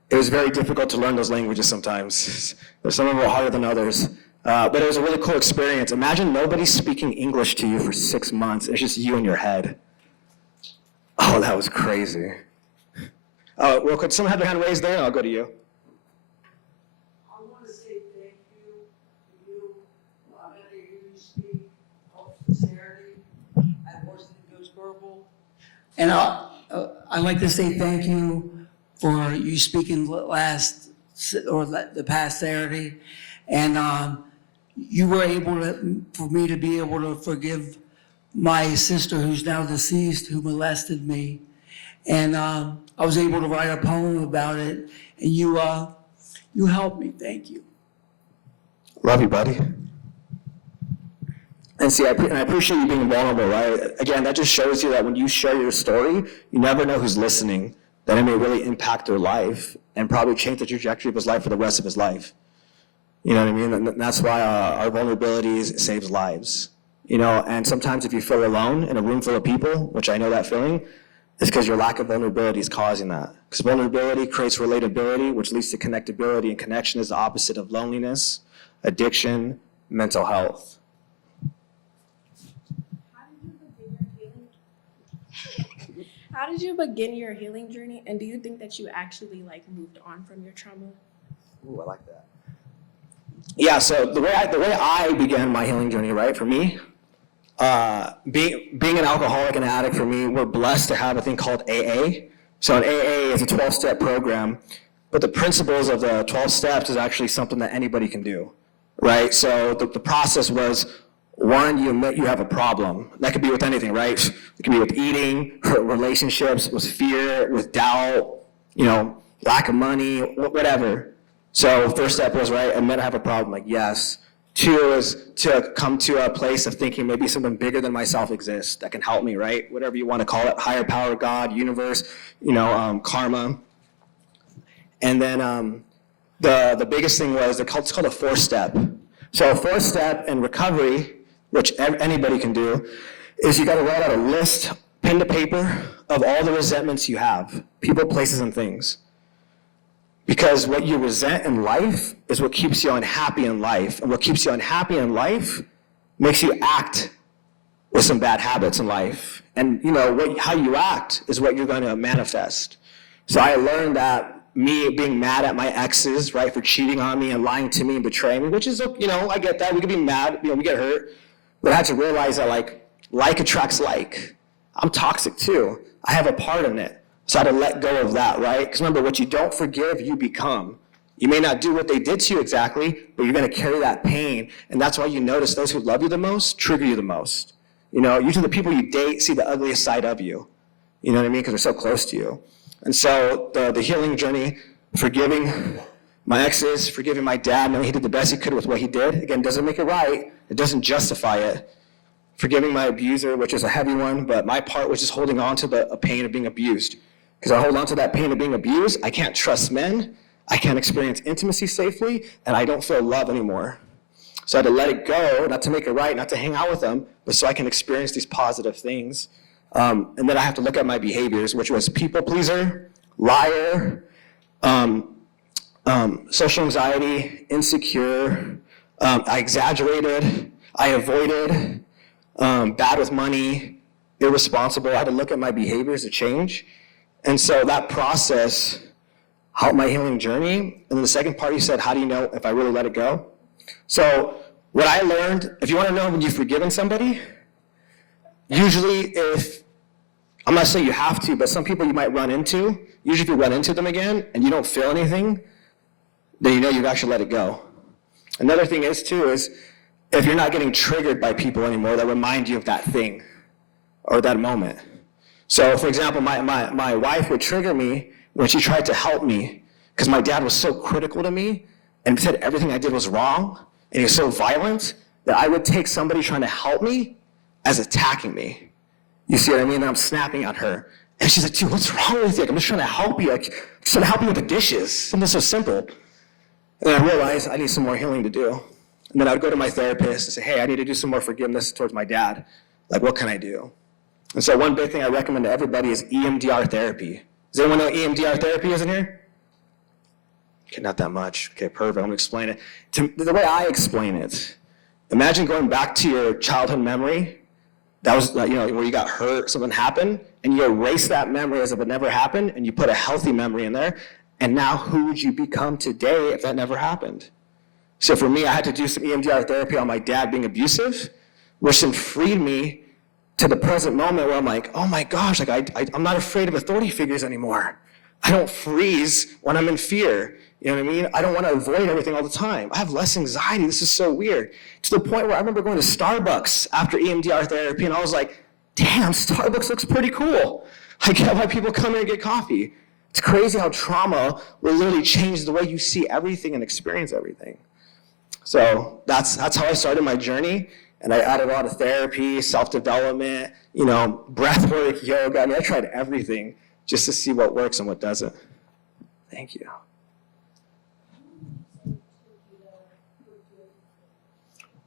it was very difficult to learn those languages sometimes. Some of them were harder than others. But it was a really cool experience. Imagine nobody speaking English to you for 6 months. It's just you in your head. Oh, that was crazy. Well, could someone have their hand raised there? I'll go to you. I want to say thank you to you. I'm going to hear you speak of sincerity at Washington Goes Purple. And I'd like to say thank you for you speaking the past Saturday. And you were able for me to be able to forgive my sister who's now deceased, who molested me. And I was able to write a poem about it. And you helped me. Thank you. Love you, buddy. And see, I appreciate you being vulnerable, right? Again, that just shows you that when you share your story, you never know who's listening, that it may really impact their life and probably change the trajectory of his life for the rest of his life. You know what I mean? And that's why our vulnerability saves lives. And sometimes if you feel alone in a room full of people, which I know that feeling, it's because your lack of vulnerability is causing that. Because vulnerability creates relatability, which leads to connectability, and connection is the opposite of loneliness, addiction, mental health. How did you begin your healing journey, and do you think that you actually moved on from your trauma? Ooh, I like that. Yeah, so the way I began my healing journey, right, for me, being an alcoholic and an addict, for me, we're blessed to have a thing called AA. So an AA is a 12-step program, but the principles of the 12 steps is actually something that anybody can do, right? So the process was, one, you admit you have a problem. That could be with anything, right? It could be with eating, relationships, with fear, with doubt, lack of money, whatever. So first step was, right, admit I have a problem, like, yes. 2 is to come to a place of thinking maybe something bigger than myself exists that can help me, right? Whatever you want to call it, higher power, God, universe, karma. And then the biggest thing was, it's called a 4-step. So a 4th step in recovery, which anybody can do, is you got to write out a list, pen to paper, of all the resentments you have, people, places, and things. Because what you resent in life is what keeps you unhappy in life. And what keeps you unhappy in life makes you act with some bad habits in life. And how you act is what you're going to manifest. So I learned that me being mad at my exes, right, for cheating on me and lying to me and betraying me, which is, I get that. We could be mad, we get hurt. But I had to realize that like attracts like. I'm toxic too. I have a part in it. So I had to let go of that, right? Because remember, what you don't forgive, you become. You may not do what they did to you exactly, but you're going to carry that pain. And that's why you notice those who love you the most trigger you the most. Usually the people you date see the ugliest side of you. You know what I mean? Because they're so close to you. And so the healing journey, forgiving my exes, forgiving my dad, knowing he did the best he could with what he did. Again, doesn't make it right. It doesn't justify it. Forgiving my abuser, which is a heavy one, but my part was just holding on to the pain of being abused. Because I hold on to that pain of being abused, I can't trust men, I can't experience intimacy safely, and I don't feel love anymore. So I had to let it go, not to make it right, not to hang out with them, but so I can experience these positive things. And then I have to look at my behaviors, which was people pleaser, liar, social anxiety, insecure, I exaggerated, I avoided, bad with money, irresponsible. I had to look at my behaviors to change. And so that process helped my healing journey. And then the second part, you said, how do you know if I really let it go? So what I learned, if you want to know when you've forgiven somebody, usually I'm not saying you have to, but some people you might run into, usually if you run into them again and you don't feel anything, then you know you've actually let it go. Another thing is if you're not getting triggered by people anymore that remind you of that thing or that moment. So for example, my wife would trigger me when she tried to help me because my dad was so critical to me and said everything I did was wrong, and he was so violent that I would take somebody trying to help me as attacking me. You see what I mean? And I'm snapping at her. And she's like, dude, what's wrong with you? Like, I'm just trying to help you. Like, I'm just trying to help you with the dishes. Something so simple. And then I realized I need some more healing to do. And then I would go to my therapist and say, hey, I need to do some more forgiveness towards my dad. Like, what can I do? And so one big thing I recommend to everybody is EMDR therapy. Does anyone know what EMDR therapy is in here? Okay, not that much. Okay, perfect. I'm going to explain it. The way I explain it, imagine going back to your childhood memory. That was, where you got hurt, something happened, and you erase that memory as if it never happened, and you put a healthy memory in there. And now who would you become today if that never happened? So for me, I had to do some EMDR therapy on my dad being abusive, which then freed me to the present moment where I'm like, oh my gosh, like I'm not afraid of authority figures anymore. I don't freeze when I'm in fear. You know what I mean? I don't want to avoid everything all the time. I have less anxiety. This is so weird. To the point where I remember going to Starbucks after EMDR therapy, and I was like, damn, Starbucks looks pretty cool. I get why people come here and get coffee. It's crazy how trauma will literally change the way you see everything and experience everything. So that's how I started my journey. And I added a lot of therapy, self-development, breath work, yoga. I mean, I tried everything just to see what works and what doesn't. Thank you.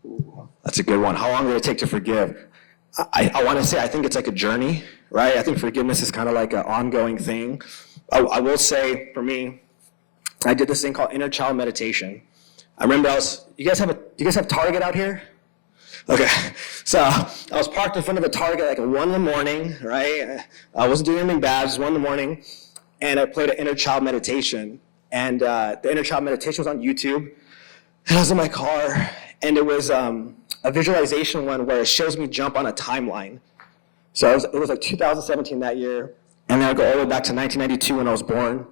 Ooh, that's a good one. How long did it take to forgive? I want to say I think it's like a journey, right? I think forgiveness is kind of like an ongoing thing. I will say, for me, I did this thing called inner child meditation. I remember you guys have Target out here? Okay, so I was parked in front of a Target like at 1 in the morning, right? I wasn't doing anything bad, it was 1 in the morning, and I played an inner child meditation. And the inner child meditation was on YouTube, and I was in my car, and it was a visualization one where it shows me jump on a timeline. So it was like 2017 that year, and then I go all the way back to 1992 when I was born.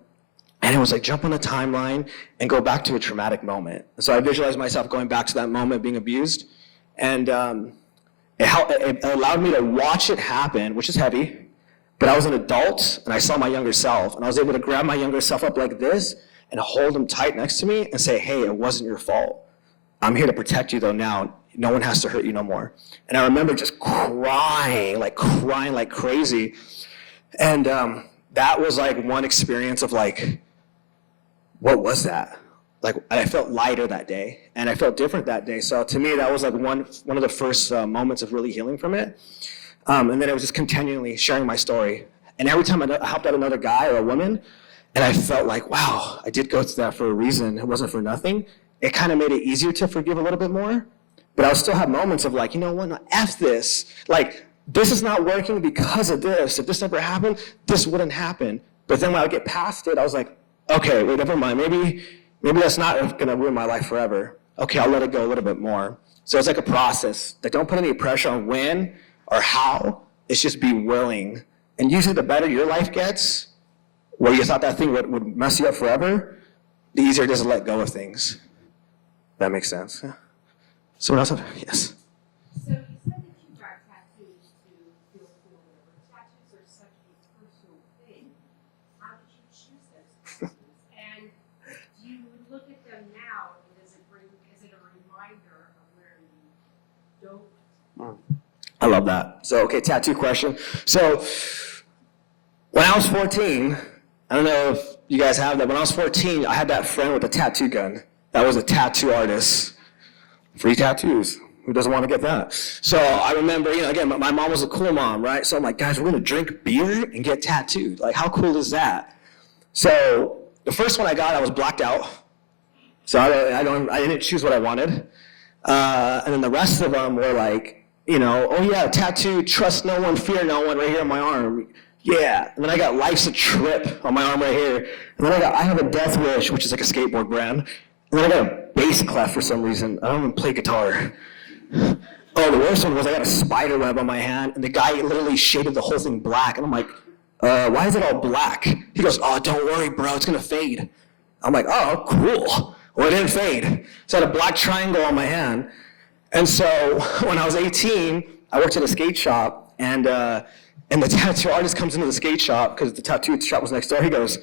And it was like jump on a timeline and go back to a traumatic moment. So I visualized myself going back to that moment being abused. And it allowed me to watch it happen, which is heavy. But I was an adult, and I saw my younger self. And I was able to grab my younger self up like this and hold him tight next to me and say, hey, it wasn't your fault. I'm here to protect you, though, now. No one has to hurt you no more. And I remember just crying like crazy. And that was like one experience of like, what was that? Like, I felt lighter that day, and I felt different that day. So to me, that was like one of the first moments of really healing from it. And then it was just continually sharing my story. And every time I helped out another guy or a woman, and I felt like, wow, I did go through that for a reason. It wasn't for nothing. It kind of made it easier to forgive a little bit more. But I would still have moments of like, you know what, no, F this. Like, this is not working because of this. If this never happened, this wouldn't happen. But then when I would get past it, I was like, okay, wait, never mind. Maybe that's not going to ruin my life forever. Okay, I'll let it go a little bit more. So it's like a process. Like, don't put any pressure on when or how. It's just be willing. And usually the better your life gets, where you thought that thing would mess you up forever, the easier it is to let go of things. That makes sense. Yeah. Someone else? Yes. So you said that you got tattoos to feel cool or whatever. Tattoos are such a personal thing. How did you choose those tattoos? And do you look at them now, and is it a reminder of where you don't? I love that. So, okay, tattoo question. So, when I was 14, I don't know if you guys have that. When I was 14, I had that friend with a tattoo gun. That was a tattoo artist. Free tattoos. Who doesn't want to get that? So I remember, again, my mom was a cool mom, right? So I'm like, guys, we're going to drink beer and get tattooed. Like, how cool is that? So the first one I got, I was blacked out. So I didn't choose what I wanted. And then the rest of them were like, oh yeah, tattoo, trust no one, fear no one, right here on my arm. Yeah. And then I got life's a trip on my arm right here. And then I have a death wish, which is like a skateboard brand. And then I got a bass clef for some reason. I don't even play guitar. Oh, the worst one was I got a spider web on my hand, and the guy literally shaded the whole thing black. And I'm like, why is it all black? He goes, oh, don't worry, bro, it's gonna fade. I'm like, oh, cool. Well, it didn't fade. So I had a black triangle on my hand. And so when I was 18, I worked at a skate shop, and the tattoo artist comes into the skate shop, because the tattoo shop was next door. He goes,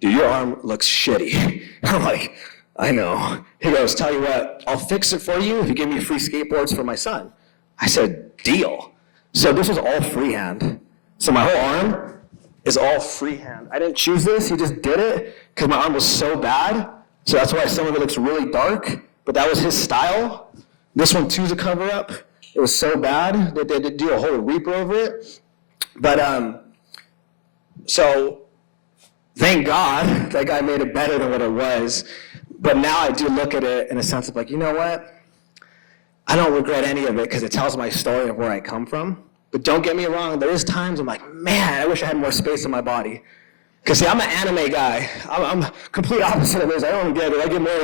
dude, your arm looks shitty. I'm like, I know. He goes, tell you what, I'll fix it for you if you give me free skateboards for my son. I said, deal. So this was all freehand. So my whole arm is all freehand. I didn't choose this, he just did it, because my arm was so bad. So that's why some of it looks really dark, but that was his style. This one too is a cover up. It was so bad that they had to do a whole Reaper over it. But, so thank God that guy made it better than what it was. But now I do look at it in a sense of like, you know what? I don't regret any of it because it tells my story of where I come from. But don't get me wrong, there is times I'm like, man, I wish I had more space in my body. Because see, I'm an anime guy. I'm complete opposite of this. I don't get it. I get more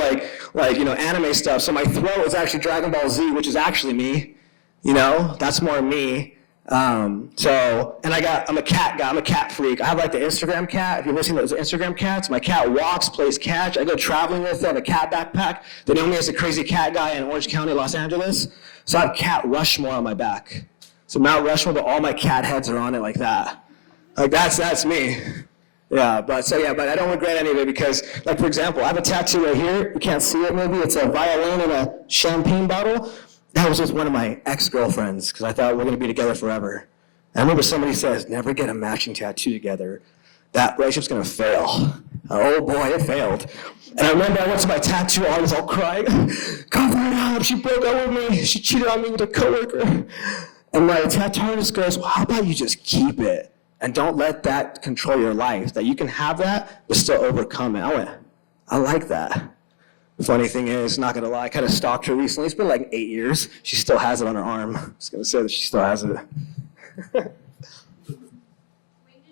like anime stuff. So my throat is actually Dragon Ball Z, which is actually me. That's more me. And I'm a cat guy. I'm a cat freak. I have like the Instagram cat. If you've ever seen those Instagram cats, my cat walks, plays catch. I go traveling with it. I have a cat backpack. They know me as the crazy cat guy in Orange County, Los Angeles. So I have Cat Rushmore on my back. So Mount Rushmore, but all my cat heads are on it like that. Like that's me. Yeah, but I don't regret any of it because, like, for example, I have a tattoo right here. You can't see it maybe. It's a violin and a champagne bottle. That was with one of my ex-girlfriends because I thought we're going to be together forever. And I remember somebody says, never get a matching tattoo together. That relationship's going to fail. Oh boy, it failed. And I remember I went to my tattoo artist all crying. Cover it up, she broke up with me. She cheated on me with a coworker. And my tattoo artist goes, well, how about you just keep it? And don't let that control your life. That you can have that, but still overcome it. I went, I like that. The funny thing is, not gonna lie, I kind of stalked her recently. It's been like 8 years. She still has it on her arm. I'm just gonna say that she still has it. When did you know that you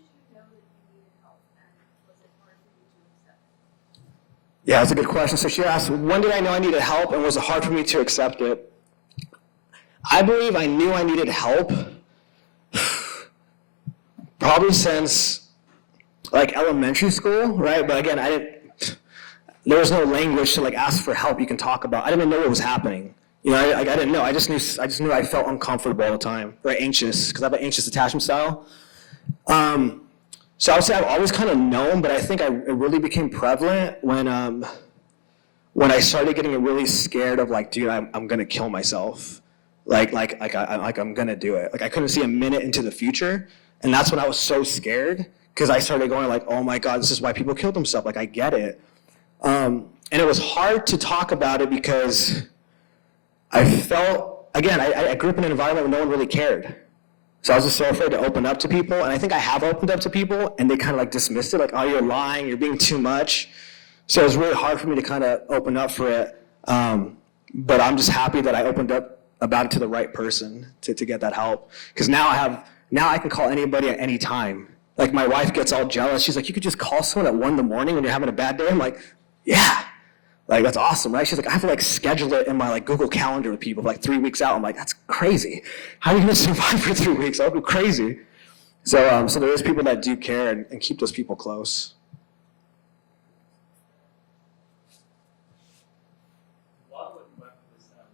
needed help, and was it hard for you to accept it? Yeah, that's a good question. So she asked, when did I know I needed help, and was it hard for me to accept it? I believe I knew I needed help probably since like elementary school, right? But again, there was no language to like ask for help you can talk about. I didn't know what was happening. I didn't know. I just knew I felt uncomfortable all the time, very anxious, because I have an anxious attachment style. So I would say I've always kind of known, but I think it really became prevalent when I started getting really scared of like, dude, I'm gonna kill myself. Like I'm gonna do it. Like I couldn't see a minute into the future, and that's when I was so scared because I started going like, oh my God, this is why people killed themselves. Like I get it. And it was hard to talk about it because I felt, again, I grew up in an environment where no one really cared. So I was just so afraid to open up to people. And I think I have opened up to people and they kind of like dismissed it. Like, oh, you're lying, you're being too much. So it was really hard for me to kind of open up for it. But I'm just happy that I opened up about it to the right person to get that help. Because now I can call anybody at any time. Like my wife gets all jealous. She's like, you could just call someone at 1 in the morning when you're having a bad day? I'm like, yeah, like that's awesome, right? She's like, I have to like schedule it in my like Google Calendar with people like 3 weeks out. I'm like, that's crazy. How are you gonna survive for 3 weeks? That would be crazy. So there is people that do care and keep those people close. A lot of what you went through sounds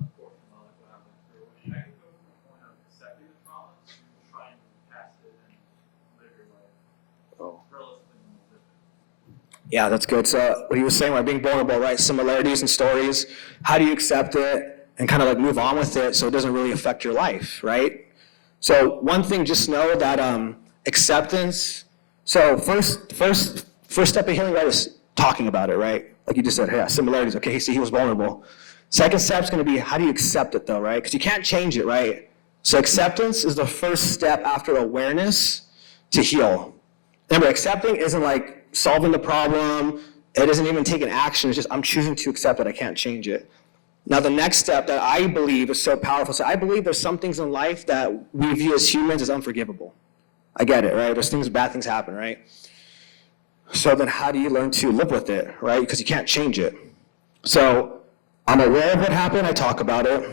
unfortunate, like what I went through. And I can go from the point of accepting the trauma to try and move past it and live your life relatively normal different. Yeah, that's good. So what he was saying, like being vulnerable, right? Similarities in stories. How do you accept it and kind of like move on with it so it doesn't really affect your life, right? So one thing, just know that acceptance. So first first step of healing, right, is talking about it, right? Like you just said, yeah, similarities. Okay, see, he was vulnerable. Second step is going to be, how do you accept it, though, right? Because you can't change it, right? So acceptance is the first step after awareness to heal. Remember, accepting isn't like solving the problem. It isn't even taking action. It's just, I'm choosing to accept that I can't change it. Now, the next step that I believe is so powerful. So I believe there's some things in life that we view as humans as unforgivable. I get it, right? There's things, bad things happen, right? So then how do you learn to live with it, right? Because you can't change it. So I'm aware of what happened. I talk about it.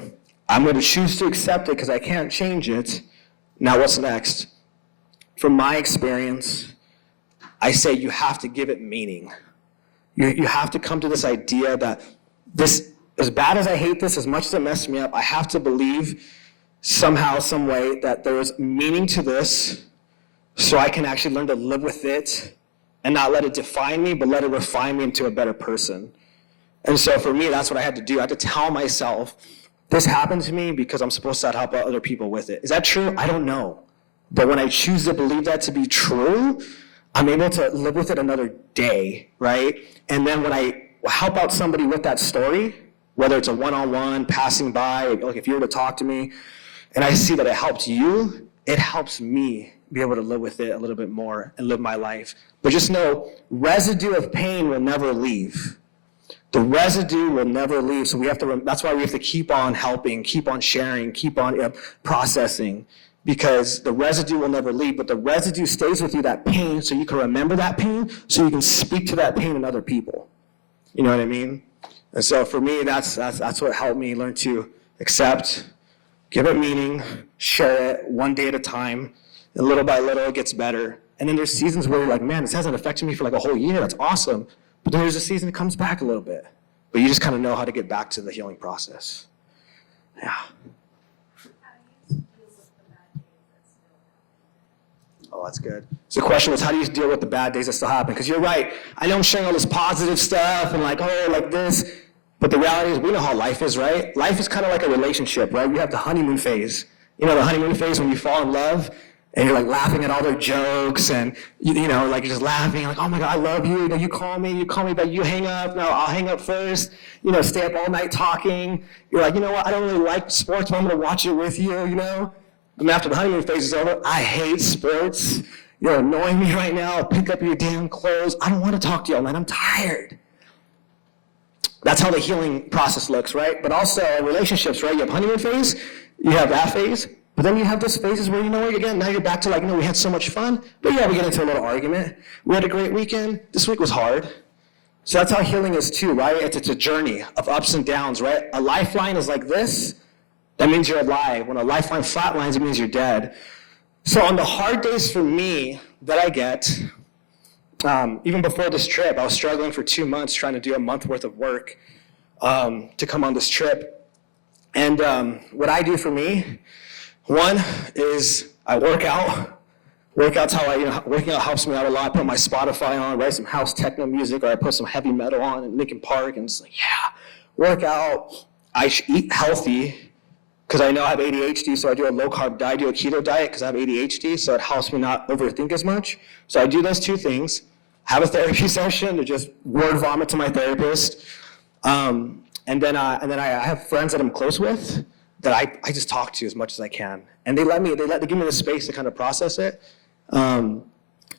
I'm going to choose to accept it because I can't change it. Now what's next? From my experience, I say you have to give it meaning. You have to come to this idea that this, as bad as I hate this, as much as it messed me up, I have to believe somehow, some way that there is meaning to this so I can actually learn to live with it and not let it define me, but let it refine me into a better person. And so for me, that's what I had to do. I had to tell myself, this happened to me because I'm supposed to help other people with it. Is that true? I don't know. But when I choose to believe that to be true, I'm able to live with it another day, right? And then when I help out somebody with that story, whether it's a one-on-one, passing by, like if you were to talk to me, and I see that it helped you, it helps me be able to live with it a little bit more and live my life. But just know, residue of pain will never leave. The residue will never leave. So we have to, that's why we have to keep on helping, keep on sharing, keep on processing, because the residue will never leave, but the residue stays with you, that pain, so you can remember that pain, so you can speak to that pain in other people. You know what I mean? And so for me, that's what helped me learn to accept, give it meaning, share it one day at a time, and little by little it gets better. And then there's seasons where you're like, man, this hasn't affected me for like a whole year, that's awesome. But then there's a season that comes back a little bit. But you just kind of know how to get back to the healing process. Yeah. Oh, that's good. So the question was, how do you deal with the bad days that still happen? Because you're right. I know I'm sharing all this positive stuff and like, oh, like this. But the reality is, we know how life is, right? Life is kind of like a relationship, right? You have the honeymoon phase. You know, the honeymoon phase when you fall in love and you're like laughing at all their jokes and, you know, like you're just laughing, like, oh my God, I love you. You know, you call me, but you hang up. No, I'll hang up first. You know, stay up all night talking. You're like, you know what? I don't really like sports, but I'm going to watch it with you, you know? And after the honeymoon phase is over, I hate sports. You're annoying me right now. Pick up your damn clothes. I don't want to talk to you all night. I'm tired. That's how the healing process looks, right? But also relationships, right? You have honeymoon phase, you have that phase, but then you have those phases where, you know what, again, now you're back to like, you know, we had so much fun, but yeah, we get into a little argument. We had a great weekend. This week was hard. So that's how healing is too, right? It's a journey of ups and downs, right? A lifeline is like this. That means you're alive. When a lifeline flatlines, it means you're dead. So on the hard days for me that I get, even before this trip, I was struggling for 2 months trying to do a month worth of work to come on this trip. And what I do for me, one is I work out. Workout's how working out helps me out a lot. I put my Spotify on, write some house techno music, or I put some heavy metal on in Linkin Park, and it's like, yeah, work out. I eat healthy, because I know I have ADHD, so I do a low-carb diet, I do a keto diet because I have ADHD, so it helps me not overthink as much. So I do those two things, have a therapy session to just word vomit to my therapist, and then I have friends that I'm close with that I just talk to as much as I can. And they give me the space to kind of process it. And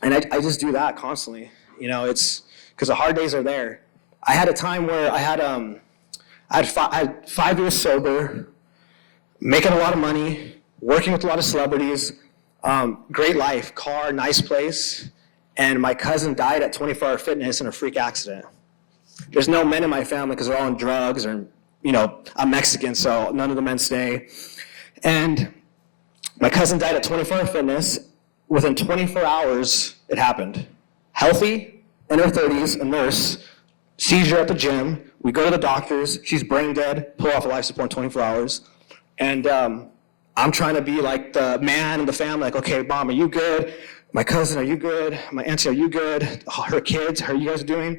I just do that constantly. You know, it's because the hard days are there. I had a time where I had 5 years sober, making a lot of money, working with a lot of celebrities, great life, car, nice place, and my cousin died at 24 Hour Fitness in a freak accident. There's no men in my family because they're all on drugs, or, you know, I'm Mexican, so none of the men stay. And my cousin died at 24 Hour Fitness. Within 24 hours, it happened. Healthy, in her 30s, a nurse, seizure at the gym. We go to the doctors. She's brain dead, pull off a life support in 24 hours. And I'm trying to be like the man in the family, like, okay, Mom, are you good? My cousin, are you good? My auntie, are you good? Her kids, how are you guys doing?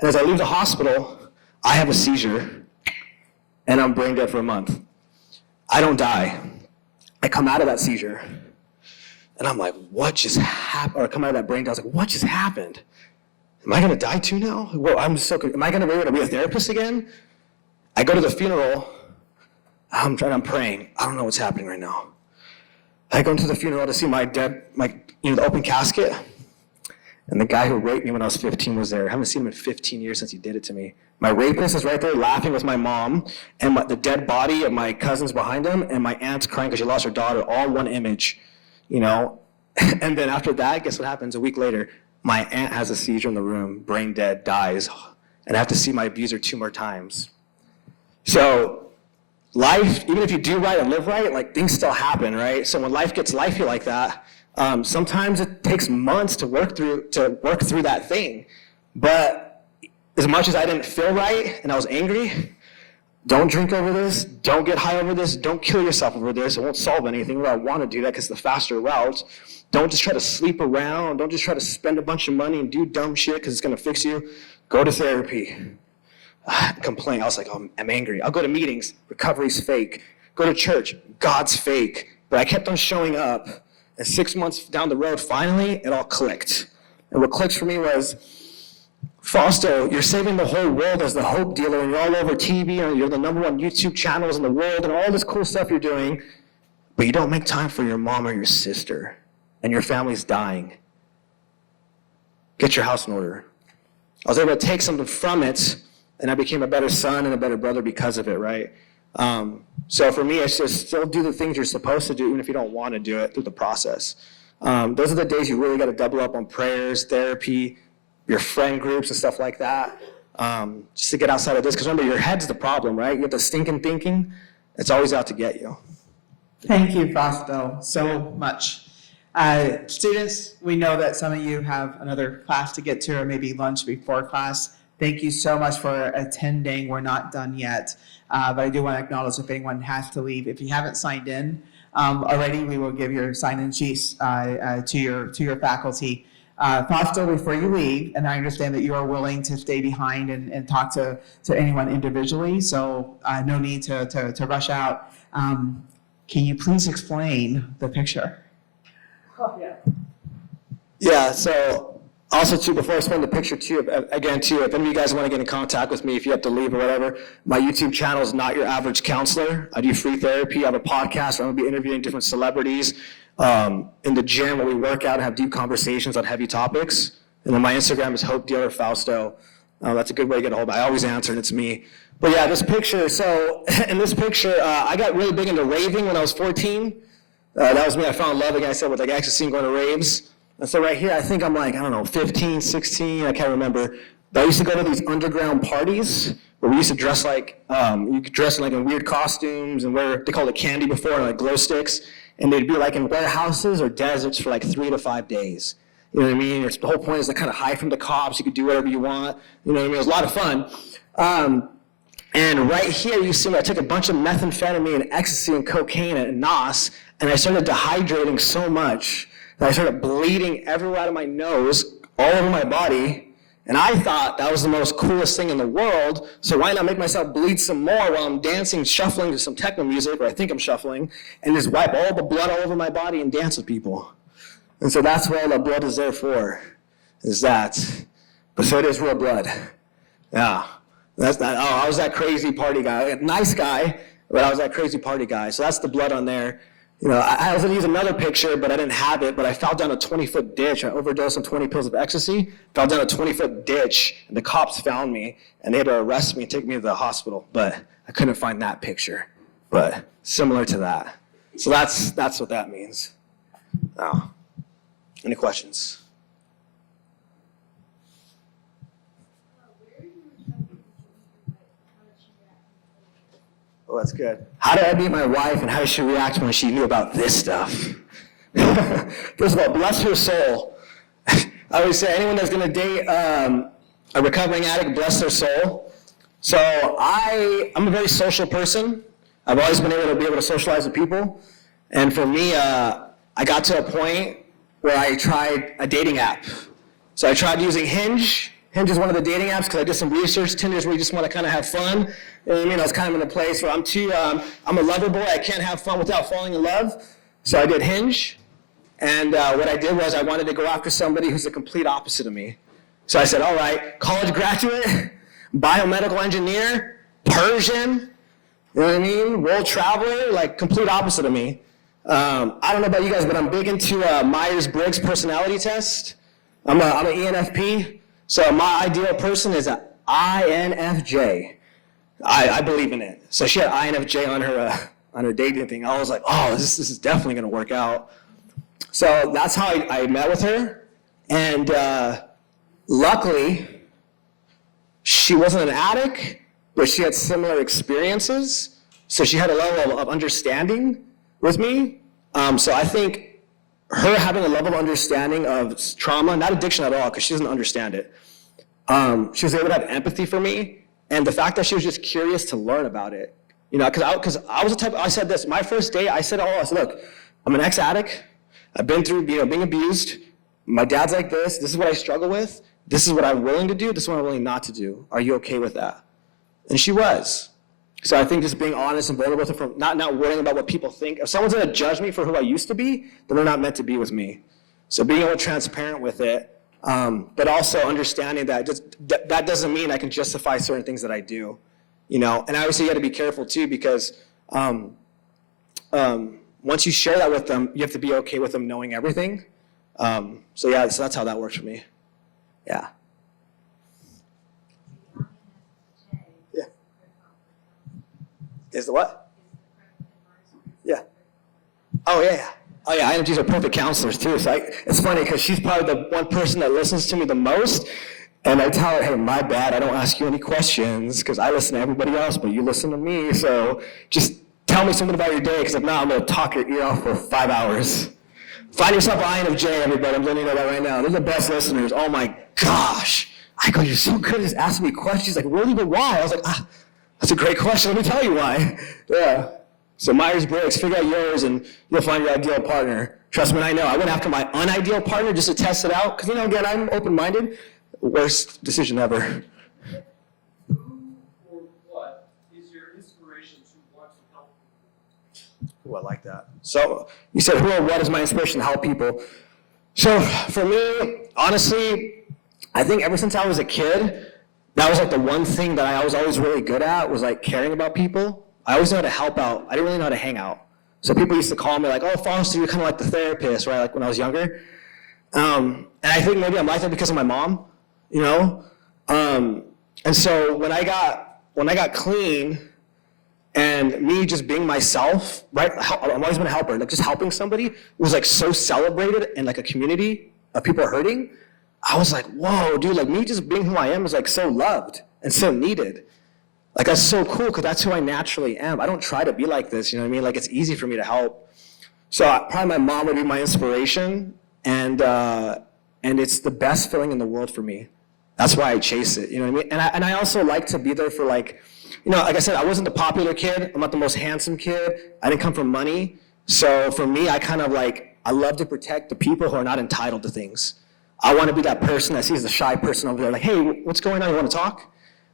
And as I leave the hospital, I have a seizure, and I'm brain dead for a month. I don't die. I come out of that seizure, and I'm like, what just happened? Or I come out of that brain dead, I was like, what just happened? am I going to die too now? Well, am I going to be able to be a therapist again? I go to the funeral. I'm praying. I don't know what's happening right now. I go into the funeral to see my the open casket. And the guy who raped me when I was 15 was there. I haven't seen him in 15 years since he did it to me. My rapist is right there laughing with my mom, and the dead body of my cousin's behind him, and my aunt's crying because she lost her daughter, all in one image, you know? And then after that, guess what happens? A week later, my aunt has a seizure in the room, brain dead, dies, and I have to see my abuser 2 more times. So life, even if you do right and live right, like things still happen, right? So when life gets lifey like that, sometimes it takes months to work through that thing. But as much as I didn't feel right and I was angry, don't drink over this, don't get high over this, don't kill yourself over this. It won't solve anything. I want to do that because it's the faster route. Don't just try to sleep around. Don't just try to spend a bunch of money and do dumb shit because it's going to fix you. Go to therapy. Complain. I was like, oh, I'm angry. I'll go to meetings. Recovery's fake. Go to church. God's fake. But I kept on showing up. And 6 months down the road, finally, it all clicked. And what clicked for me was, Fausto, you're saving the whole world as the hope dealer, and you're all over TV, and you're the #1 YouTube channels in the world, and all this cool stuff you're doing, but you don't make time for your mom or your sister, and your family's dying. Get your house in order. I was able to take something from it, and I became a better son and a better brother because of it, right? So for me, it's just still do the things you're supposed to do, even if you don't want to do it through the process. Those are the days you really got to double up on prayers, therapy, your friend groups and stuff like that, just to get outside of this. Because remember, your head's the problem, right? You have the stinking thinking. It's always out to get you. Thank you, Fausto, so much. Students, we know that some of you have another class to get to or maybe lunch before class. Thank you so much for attending. We're not done yet, but I do want to acknowledge if anyone has to leave. If you haven't signed in already, we will give your sign-in sheets to your faculty. Fausto, before you leave, and I understand that you are willing to stay behind and talk to anyone individually, so no need to rush out. Can you please explain the picture? Yeah, so also, too, before I explain the picture, too, again, too, if any of you guys want to get in contact with me, if you have to leave or whatever, my YouTube channel is Not Your Average Counselor. I do free therapy. I have a podcast where I'm going to be interviewing different celebrities in the gym where we work out and have deep conversations on heavy topics. And then my Instagram is Hope Dealer Fausto. That's a good way to get a hold of me. I always answer, and it's me. But yeah, this picture, so in this picture, I got really big into raving when I was 14. That was me. I found love, like I said, with like ecstasy and going to raves. And so right here, I think I'm like, I don't know, 15, 16, I can't remember. But I used to go to these underground parties where we used to dress like, you could dress like in weird costumes and wear, they called it candy before, like glow sticks. And they'd be like in warehouses or deserts for like 3 to 5 days. You know what I mean? The whole point is to kind of hide from the cops. You could do whatever you want. You know what I mean? It was a lot of fun. And right here, you see me, I took a bunch of methamphetamine and ecstasy and cocaine and NOS, and I started dehydrating so much that I started bleeding everywhere out of my nose, all over my body, and I thought that was the most coolest thing in the world, so why not make myself bleed some more while I'm dancing, shuffling to some techno music, or I think I'm shuffling, and just wipe all the blood all over my body and dance with people. And so that's what all the blood is there for, is that. But so it is real blood. Yeah. That's not, I was that crazy party guy. Nice guy, but I was that crazy party guy. So that's the blood on there. You know, I was going to use another picture, but I didn't have it. But I fell down a 20-foot ditch. I overdosed on 20 pills of ecstasy, fell down a 20-foot ditch, and the cops found me, and they had to arrest me and take me to the hospital. But I couldn't find that picture. But similar to that. So that's what that means. Now, any questions? Oh, that's good. How did I meet my wife, and how did she react when she knew about this stuff? First of all, bless her soul. I always say anyone that's going to date a recovering addict, bless their soul. So I'm a very social person. I've always been able to socialize with people. And for me, I got to a point where I tried a dating app. So I tried using Hinge. Hinge is one of the dating apps because I did some research. Tinder is where you just want to kind of have fun. You know what I mean? I was kind of in a place where I'm a lover boy. I can't have fun without falling in love. So I did Hinge. And what I did was I wanted to go after somebody who's the complete opposite of me. So I said, all right, college graduate, biomedical engineer, Persian, you know what I mean? World traveler, like complete opposite of me. I don't know about you guys, but I'm big into Myers-Briggs personality test. I'm an ENFP, so my ideal person is an INFJ. I believe in it. So she had INFJ on her dating thing. I was like, oh, this is definitely going to work out. So that's how I met with her, and luckily, she wasn't an addict, but she had similar experiences. So she had a level of understanding with me. So I think her having a level of understanding of trauma, not addiction at all, because she doesn't understand it. She was able to have empathy for me, and the fact that she was just curious to learn about it. You know, because I was the type. I said this my first day. I said, look, I'm an ex-addict. I've been through, being abused. My dad's like this. This is what I struggle with. This is what I'm willing to do. This is what I'm willing not to do. Are you okay with that? And she was. So I think just being honest and vulnerable with her, from not worrying about what people think. If someone's going to judge me for who I used to be, then they're not meant to be with me. So being able to be transparent with it, but also understanding that that doesn't mean I can justify certain things that I do. You know, and obviously you got to be careful too, because once you share that with them, you have to be okay with them knowing everything. So that's how that works for me. Yeah. Yeah. Is the what? Yeah. Oh yeah. Oh yeah. INFJs are perfect counselors too. So it's funny because she's probably the one person that listens to me the most. And I tell her, hey, my bad. I don't ask you any questions because I listen to everybody else, but you listen to me. So just tell me something about your day, because if not, I'm going to talk your ear off for 5 hours. Find yourself an INFJ, everybody. I'm letting you know that right now. They're the best listeners. Oh my gosh. I go, you're so good at just asking me questions. Like, really, but why? I was like, that's a great question. Let me tell you why. Yeah. So Myers-Briggs, figure out yours and you'll find your ideal partner. Trust me, I know. I went after my unideal partner just to test it out. Because, again, I'm open-minded. Worst decision ever. Who or what is your inspiration to want to help people? Ooh, I like that. So you said, who or what is my inspiration to help people? So for me, honestly, I think ever since I was a kid, that was like the one thing that I was always really good at, was like caring about people. I always knew how to help out. I didn't really know how to hang out. So people used to call me like, oh, Fausto, you're kind of like the therapist, right? Like when I was younger. And I think maybe I'm like that because of my mom, you know? And so when I got clean, and me just being myself, right? I've always been a helper. Like just helping somebody was like so celebrated in like a community of people hurting. I was like, whoa, dude, like me just being who I am is like so loved and so needed. Like that's so cool because that's who I naturally am. I don't try to be like this, you know what I mean? Like it's easy for me to help. So probably my mom would be my inspiration, and it's the best feeling in the world for me. That's why I chase it, you know what I mean? And I also like to be there for like, you know, like I said, I wasn't the popular kid. I'm not the most handsome kid. I didn't come from money. So for me, I kind of like, I love to protect the people who are not entitled to things. I want to be that person that sees the shy person over there, like, hey, what's going on? You want to talk?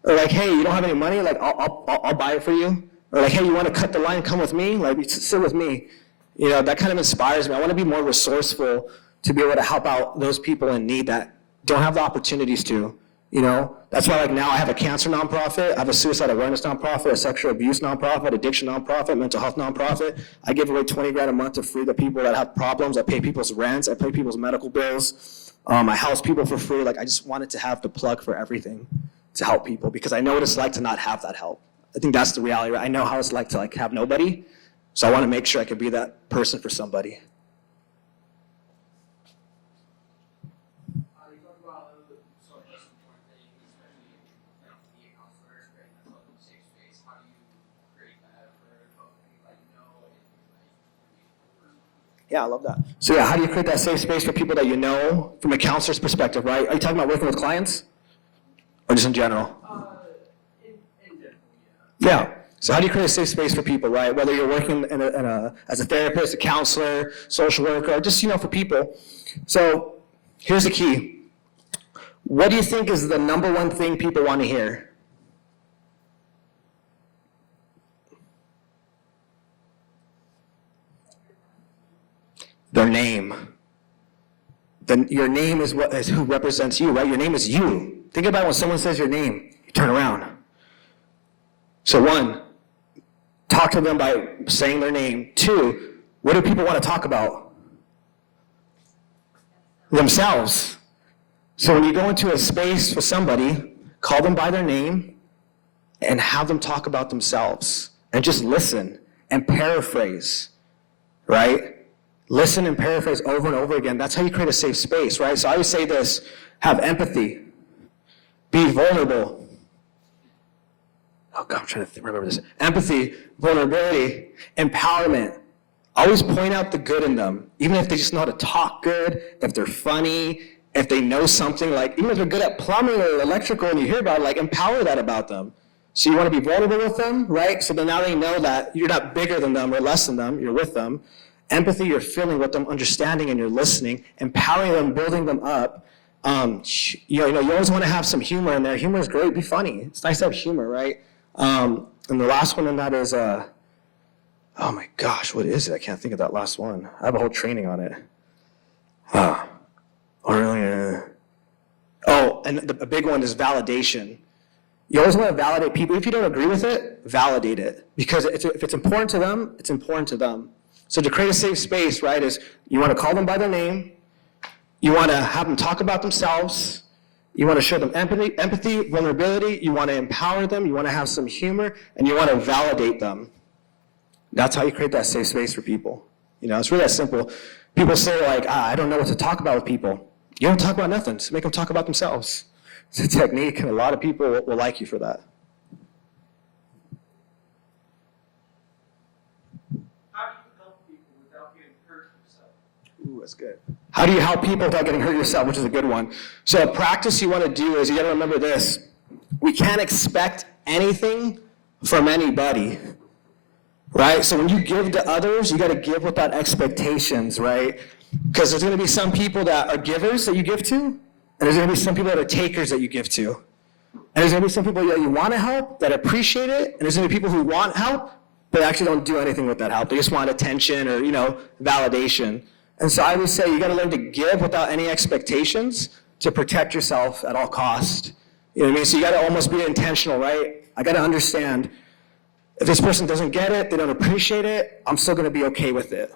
Or like, hey, you don't have any money? Like, I'll buy it for you. Or like, hey, you want to cut the line and come with me? Like, sit with me. You know, that kind of inspires me. I want to be more resourceful to be able to help out those people in need that don't have the opportunities to. You know, that's why like now I have a cancer nonprofit, I have a suicide awareness nonprofit, a sexual abuse nonprofit, addiction nonprofit, mental health nonprofit. I give away $20,000 a month to free the people that have problems. I pay people's rents, I pay people's medical bills. I house people for free. Like I just wanted to have the plug for everything to help people because I know what it's like to not have that help. I think that's the reality, right? I know how it's like to like have nobody. So I want to make sure I can be that person for somebody. Yeah, I love that. So yeah, how do you create that safe space for people that you know from a counselor's perspective, right? Are you talking about working with clients? Or just in general? In general, yeah. Yeah. So how do you create a safe space for people, right? Whether you're working as a therapist, a counselor, social worker, or just, you know, for people. So here's the key. What do you think is the number one thing people want to hear? Their name. then your name is who represents you, right? Your name is you. Think about when someone says your name, you turn around. So 1, talk to them by saying their name. 2, what do people want to talk about? Themselves. So when you go into a space with somebody, call them by their name and have them talk about themselves. And just listen and paraphrase, right? Listen and paraphrase over and over again. That's how you create a safe space, right? So I would say this: have empathy, be vulnerable. Oh God, I'm trying to remember this. Empathy, vulnerability, empowerment. Always point out the good in them, even if they just know how to talk good, if they're funny, if they know something, like even if they're good at plumbing or electrical and you hear about it, like empower that about them. So you want to be vulnerable with them, right? So then now they know that you're not bigger than them or less than them, you're with them. Empathy, you're feeling with them, understanding and you're listening, empowering them, building them up. You always want to have some humor in there. Humor is great, be funny. It's nice to have humor, right? And the last one in that is, oh my gosh, what is it? I can't think of that last one. I have a whole training on it. And a big one is validation. You always want to validate people. If you don't agree with it, validate it. Because if it's important to them, it's important to them. So to create a safe space, right, is you want to call them by their name. You want to have them talk about themselves. You want to show them empathy, vulnerability. You want to empower them. You want to have some humor. And you want to validate them. That's how you create that safe space for people. It's really that simple. People say, like, I don't know what to talk about with people. You don't talk about nothing. Just make them talk about themselves. It's a technique, and a lot of people will like you for that. How do you help people without getting hurt yourself? Ooh, that's good. How do you help people without getting hurt yourself, which is a good one. So a practice you want to do is you got to remember this. We can't expect anything from anybody, right? So when you give to others, you got to give without expectations, right? Because there's going to be some people that are givers that you give to, and there's going to be some people that are takers that you give to. And there's going to be some people that you want to help, that appreciate it, and there's going to be people who want help, but actually don't do anything with that help. They just want attention or, validation. And so I would say you got to learn to give without any expectations to protect yourself at all costs. You know what I mean? So you got to almost be intentional, right? I got to understand, if this person doesn't get it, they don't appreciate it, I'm still going to be okay with it.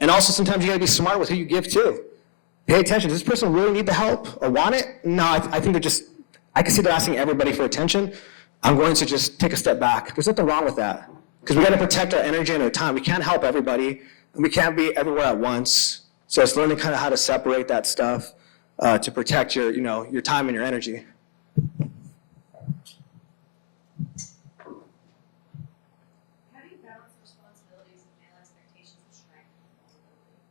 And also sometimes you got to be smart with who you give to. Pay attention. Does this person really need the help or want it? No, I think I can see they're asking everybody for attention. I'm going to just take a step back. There's nothing wrong with that. Because we got to protect our energy and our time. We can't help everybody, and we can't be everywhere at once. So it's learning kind of how to separate that stuff to protect your time and your energy. How do you balance responsibilities and male expectations with strength and vulnerability?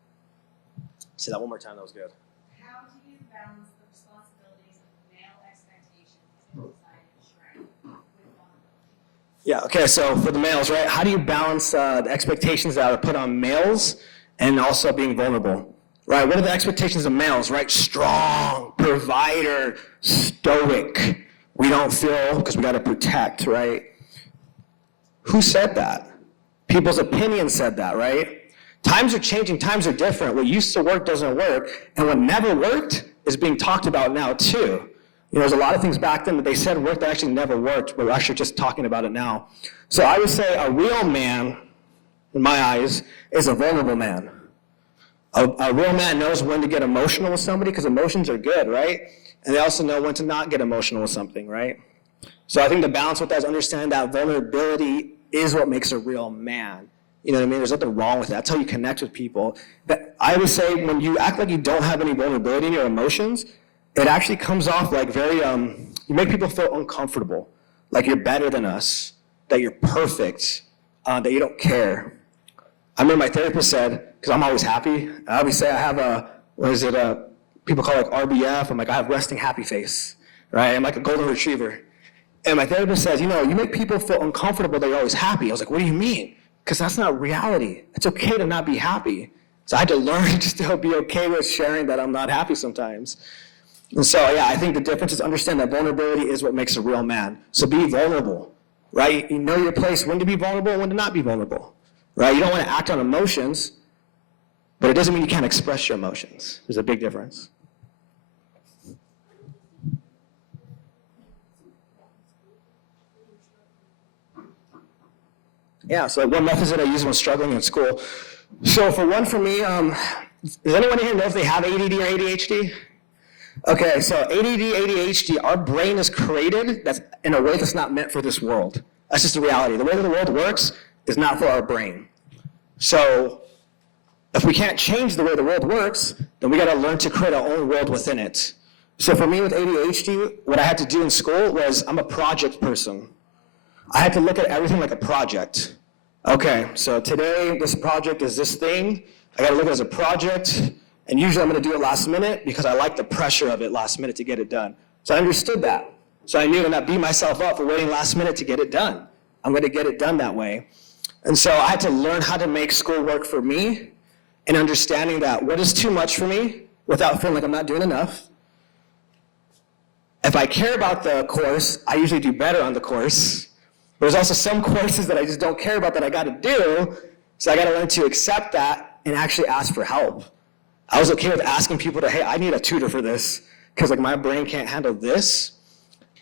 Say that one more time. That was good. How do you balance the responsibilities of male expectations and desire and strength with vulnerability? Yeah, okay, so for the males, right, how do you balance the expectations that are put on males and also being vulnerable? Right, what are the expectations of males, right? Strong, provider, stoic. We don't feel because we got to protect, right? Who said that? People's opinion said that, right? Times are changing, times are different. What used to work doesn't work, and what never worked is being talked about now too. There's a lot of things back then that they said worked that actually never worked, but we're actually just talking about it now. So I would say a real man, in my eyes, is a vulnerable man. A real man knows when to get emotional with somebody because emotions are good, right? And they also know when to not get emotional with something, right? So I think the balance with that is understanding that vulnerability is what makes a real man. You know what I mean? There's nothing wrong with that. That's how you connect with people. But I would say when you act like you don't have any vulnerability in your emotions, it actually comes off like very, you make people feel uncomfortable, like you're better than us, that you're perfect, that you don't care. I remember my therapist said, because I'm always happy, I always say I have people call it like RBF, I'm like, I have resting happy face, right? I'm like a golden retriever. And my therapist says, you make people feel uncomfortable that you're always happy. I was like, what do you mean? Because that's not reality. It's okay to not be happy. So I had to learn to still be okay with sharing that I'm not happy sometimes. And so, I think the difference is understand that vulnerability is what makes a real man. So be vulnerable, right? You know your place, when to be vulnerable and when to not be vulnerable, right? You don't want to act on emotions, but it doesn't mean you can't express your emotions. There's a big difference. Yeah, so one method that I use when struggling in school. So for me, does anyone here know if they have ADD or ADHD? Okay, so ADD, ADHD, our brain is created that's in a way that's not meant for this world. That's just the reality. The way that the world works is not for our brain. So if we can't change the way the world works, then we got to learn to create our own world within it. So for me with ADHD, what I had to do in school was I'm a project person. I had to look at everything like a project. Okay, so today this project is this thing. I got to look at it as a project, and usually I'm going to do it last minute because I like the pressure of it last minute to get it done. So I understood that. So I knew to not beat myself up for waiting last minute to get it done. I'm going to get it done that way. And so I had to learn how to make school work for me and understanding that what is too much for me without feeling like I'm not doing enough. If I care about the course, I usually do better on the course. But there's also some courses that I just don't care about that I got to do, so I got to learn to accept that and actually ask for help. I was okay with asking people to, hey, I need a tutor for this, because like my brain can't handle this.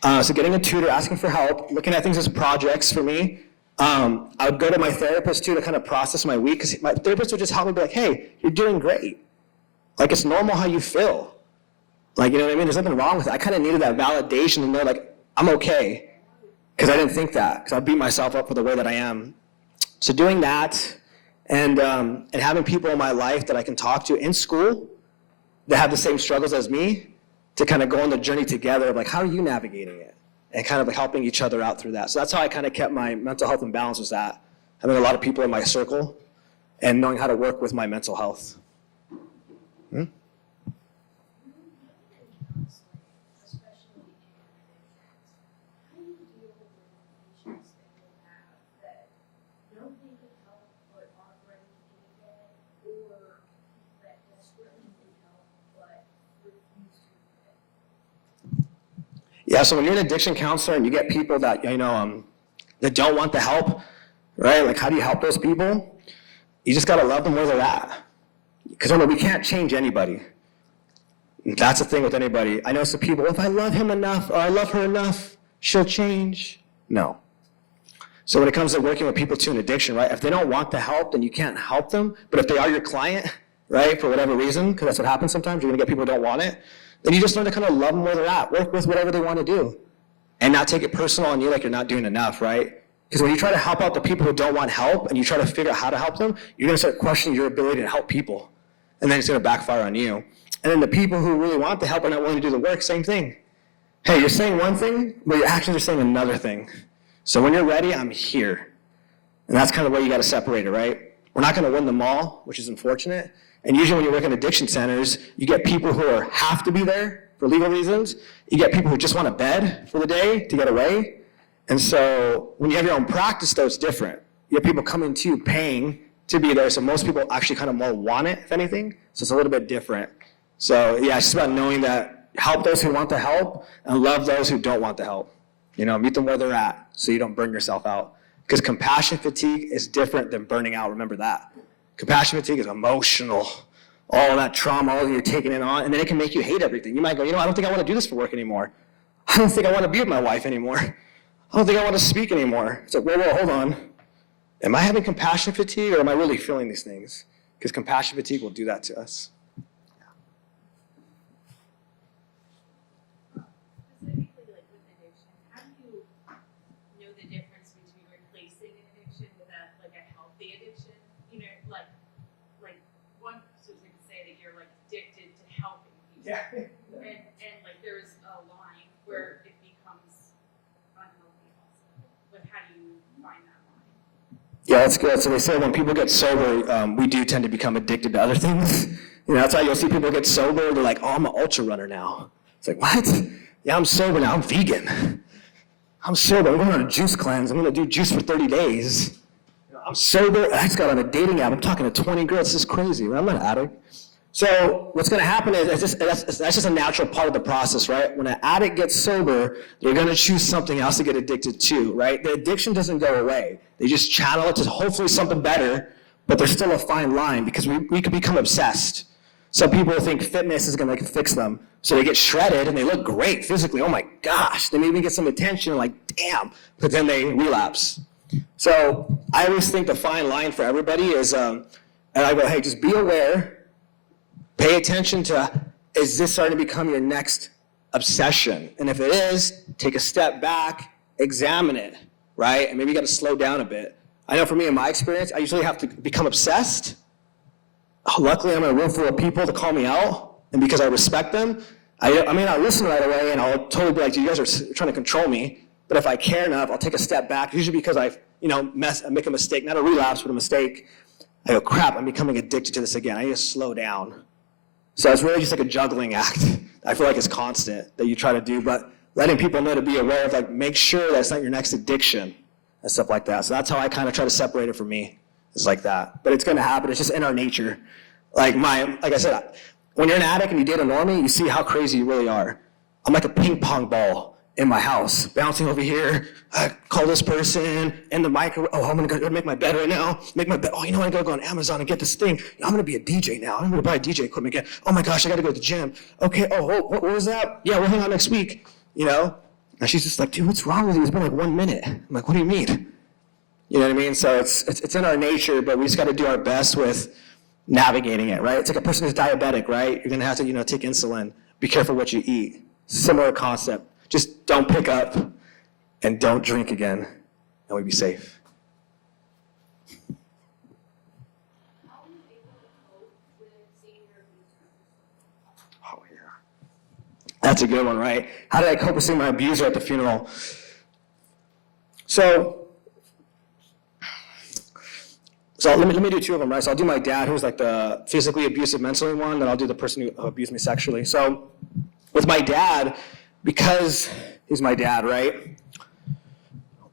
So getting a tutor, asking for help, looking at things as projects for me. I would go to my therapist too to kind of process my week, because my therapist would just help me be like, hey, you're doing great. Like it's normal how you feel. Like, you know what I mean? There's nothing wrong with it. I kind of needed that validation to know like, I'm okay. Because I didn't think that, because I beat myself up for the way that I am. So doing that and having people in my life that I can talk to in school that have the same struggles as me to kind of go on the journey together of like, how are you navigating it? And kind of like helping each other out through that. So that's how I kind of kept my mental health and balance, was that. Having a lot of people in my circle and knowing how to work with my mental health. Yeah, so when you're an addiction counselor and you get people that, that don't want the help, right? Like, how do you help those people? You just got to love them where they're at. Because remember, we can't change anybody. That's the thing with anybody. I know some people, if I love him enough or I love her enough, she'll change. No. So when it comes to working with people too in addiction, right? If they don't want the help, then you can't help them. But if they are your client, right, for whatever reason, because that's what happens sometimes, you're going to get people who don't want it, then you just learn to kind of love them where they're at, work with whatever they want to do, and not take it personal on you like you're not doing enough, right? Because when you try to help out the people who don't want help and you try to figure out how to help them, you're going to start questioning your ability to help people, and then it's going to backfire on you. And then the people who really want the help are not willing to do the work, same thing. Hey, you're saying one thing, but your actions are saying another thing. So when you're ready, I'm here. And that's kind of where you got to separate it, right? We're not going to win them all, which is unfortunate. And usually when you work in addiction centers, you get people who have to be there for legal reasons. You get people who just want a bed for the day to get away. And so when you have your own practice, though, it's different. You have people coming to you paying to be there. So most people actually kind of more want it, if anything. So it's a little bit different. So yeah, it's just about knowing that help those who want the help and love those who don't want the help. Meet them where they're at so you don't burn yourself out. Because compassion fatigue is different than burning out. Remember that. Compassion fatigue is emotional. All that trauma, all that you're taking it on, and then it can make you hate everything. You might go, I don't think I want to do this for work anymore. I don't think I want to be with my wife anymore. I don't think I want to speak anymore. It's like, whoa, hold on. Am I having compassion fatigue, or am I really feeling these things? Because compassion fatigue will do that to us. Specifically, like with addiction, how do you know the difference between replacing an addiction with a healthy addiction? Like one person could say that you're like addicted to helping people. Yeah. And like there's a line where it becomes unhealthy also. But how do you find that line? Yeah, that's good. So they say when people get sober, we do tend to become addicted to other things. That's why you'll see people get sober, they're like, oh, I'm an ultra runner now. It's like, what? Yeah, I'm sober now, I'm vegan. I'm sober, I'm going on a juice cleanse, I'm going to do juice for 30 days. I'm sober, I just got on a dating app, I'm talking to 20 girls, this is crazy, I'm not an addict. So what's going to happen is that's just a natural part of the process, right? When an addict gets sober, they're going to choose something else to get addicted to, right? The addiction doesn't go away. They just channel it to hopefully something better, but there's still a fine line because we can become obsessed. Some people think fitness is going to fix them. So they get shredded and they look great physically. Oh my gosh, they maybe get some attention, like damn, but then they relapse. So I always think the fine line for everybody is, and I go, hey, just be aware, pay attention to, is this starting to become your next obsession? And if it is, take a step back, examine it, right? And maybe you got to slow down a bit. I know for me, in my experience, I usually have to become obsessed. Luckily, I'm in a room full of people to call me out, and because I respect them, I may not listen right away, and I'll totally be like, you guys are trying to control me. But if I care enough, I'll take a step back, usually because I make a mistake, not a relapse, but a mistake. I go, crap, I'm becoming addicted to this again. I need to slow down. So it's really just like a juggling act. I feel like it's constant that you try to do, but letting people know to be aware of, like, make sure that's not your next addiction and stuff like that. So that's how I kind of try to separate it from me. It's like that. But it's going to happen. It's just in our nature. Like I said, when you're an addict and you date a normie, you see how crazy you really are. I'm like a ping pong ball in my house, bouncing over here. I call this person in the microwave. Oh, I'm gonna go make my bed right now. Make my bed. Oh, you know what? I gotta go on Amazon and get this thing. I'm gonna be a DJ now. I'm gonna buy DJ equipment again. Oh my gosh, I gotta go to the gym. Okay. Oh, what was that? Yeah, we'll hang out next week. You know. And she's just like, dude, what's wrong with you? It's been like 1 minute. I'm like, what do you mean? You know what I mean? So it's in our nature, but we just got to do our best with navigating it, right? It's like a person who's diabetic, right? You're gonna have to, take insulin. Be careful what you eat. Similar concept. Just don't pick up and don't drink again, and we'll be safe. Oh, yeah. That's a good one, right? How did I cope with seeing my abuser at the funeral? So let me do two of them, right? So I'll do my dad, who's like the physically abusive mentally one, then I'll do the person who abused me sexually. So with my dad, because he's my dad, right?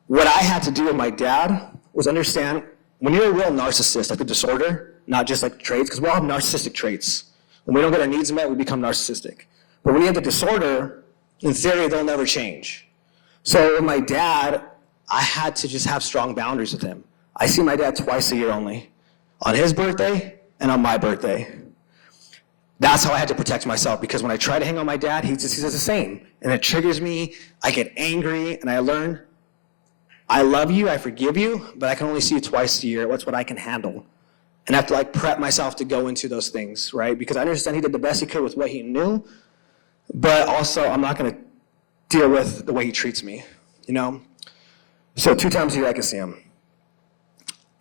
What I had to do with my dad was understand when you're a real narcissist, like a disorder, not just like traits, because we all have narcissistic traits. When we don't get our needs met, we become narcissistic. But when you have the disorder, in theory, they'll never change. So with my dad, I had to just have strong boundaries with him. I see my dad twice a year only, on his birthday and on my birthday. That's how I had to protect myself, because when I try to hang on my dad, he does the same. And it triggers me, I get angry, and I learn, I love you, I forgive you, but I can only see you twice a year. What's what I can handle? And I have to prep myself to go into those things, right? Because I understand he did the best he could with what he knew, but also I'm not gonna deal with the way he treats me, So 2 times a year I can see him.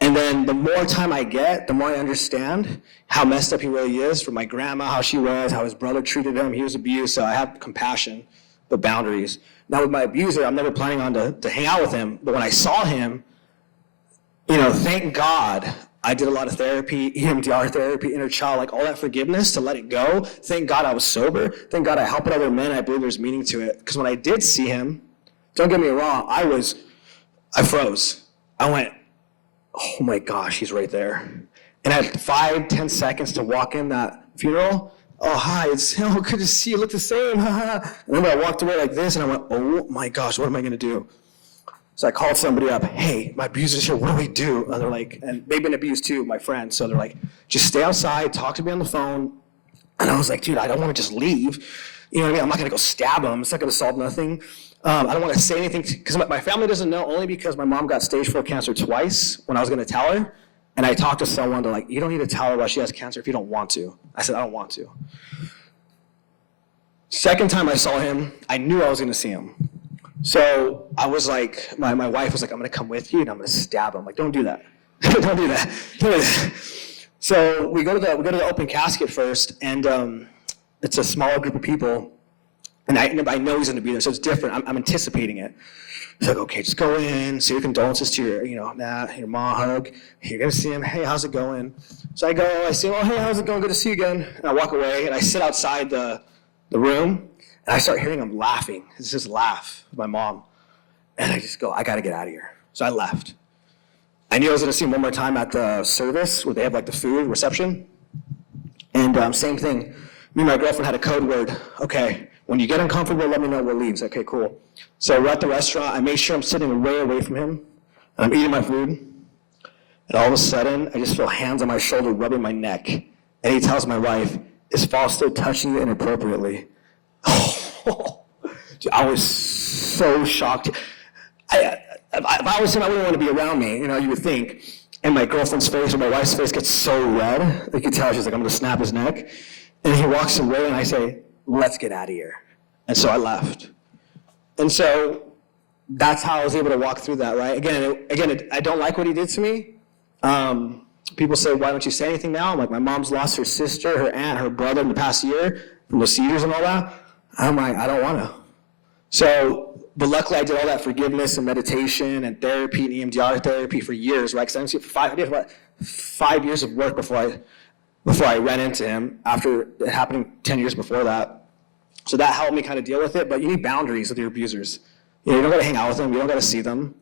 And then the more time I get, the more I understand how messed up he really is, from my grandma, how she was, how his brother treated him. He was abused, so I have compassion, but boundaries. Now with my abuser, I'm never planning on to hang out with him, but when I saw him, thank God I did a lot of therapy, EMDR therapy, inner child, all that forgiveness to let it go. Thank God I was sober. Thank God I helped other men. I believe there's meaning to it. Because when I did see him, don't get me wrong, I froze. I went, oh my gosh, he's right there. And I had 5-10 seconds to walk in that funeral. Oh, hi, it's good to see you, look the same. And then I walked away like this, and I went, oh my gosh, what am I going to do? So I called somebody up, hey, my abuser's here, what do we do? And they're like, and they've been abused too, my friends. So they're like, just stay outside, talk to me on the phone. And I was like, dude, I don't want to just leave. You know what I mean? I'm not going to go stab him. It's not going to solve nothing. I don't want to say anything, because my family doesn't know, only because my mom got stage 4 cancer twice when I was going to tell her. And I talked to someone, they're like, you don't need to tell her why she has cancer if you don't want to. I said, I don't want to. Second time I saw him, I knew I was going to see him. So I was like, my wife was like, I'm going to come with you and I'm going to stab him. I'm like, don't do that. Don't do that. So we go to the open casket first, and it's a smaller group of people. And I know he's going to be there, so it's different. I'm anticipating it. He's like, okay, just go in, say your condolences to your mom, hug. You're going to see him. Hey, how's it going? So I go, I say, oh, hey, how's it going? Good to see you again. And I walk away, and I sit outside the room, and I start hearing him laughing. It's just laugh with my mom. And I just go, I got to get out of here. So I left. I knew I was going to see him one more time at the service where they have the food reception. And same thing. Me and my girlfriend had a code word. Okay, when you get uncomfortable, let me know we'll leave. Okay, cool. So we're at the restaurant. I made sure I'm sitting way away from him. And I'm eating my food. And all of a sudden, I just feel hands on my shoulder rubbing my neck. And he tells my wife, is Fausto touching you inappropriately? Oh, dude, I was so shocked. if I was him, I wouldn't want to be around me, you would think. And my girlfriend's face or my wife's face gets so red, you can tell she's like, I'm gonna snap his neck. And he walks away and I say, let's get out of here. And so I left. And so that's how I was able to walk through that, right? Again, I don't like what he did to me. People say, why don't you say anything now? I'm like, my mom's lost her sister, her aunt, her brother in the past year from the seizures and all that. I'm like, I don't want to. So, but luckily I did all that forgiveness and meditation and therapy and EMDR therapy for years, right? Because I didn't see it for I did about 5 years of work before I ran into him, after it happening 10 years before that. So that helped me kind of deal with it, but you need boundaries with your abusers. You don't got to hang out with them, you don't got to see them.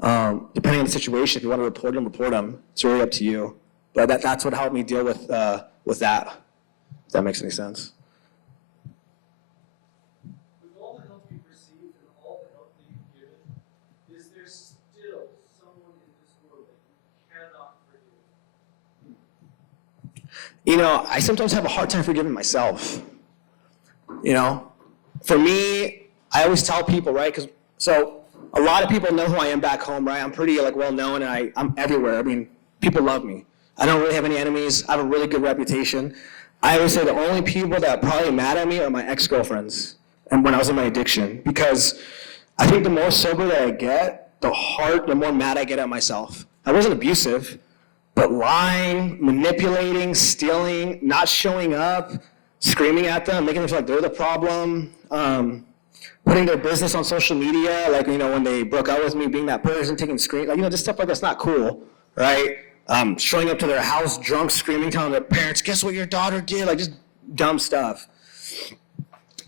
Depending on the situation, if you want to report them. It's really up to you. But that's what helped me deal with that, if that makes any sense. With all the help you've received and all the help that you've given, is there still someone in this world that you cannot forgive? I sometimes have a hard time forgiving myself. For me, I always tell people, right? So a lot of people know who I am back home, right? I'm pretty well known, and I'm everywhere. I mean, people love me. I don't really have any enemies. I have a really good reputation. I always say the only people that are probably mad at me are my ex-girlfriends, and when I was in my addiction, because I think the more sober that I get, the more mad I get at myself. I wasn't abusive, but lying, manipulating, stealing, not showing up, screaming at them, making them feel like they're the problem, putting their business on social media, when they broke out with me, being that person, taking screens, just stuff like that's not cool, right? Showing up to their house drunk, screaming, telling their parents, guess what your daughter did? Just dumb stuff.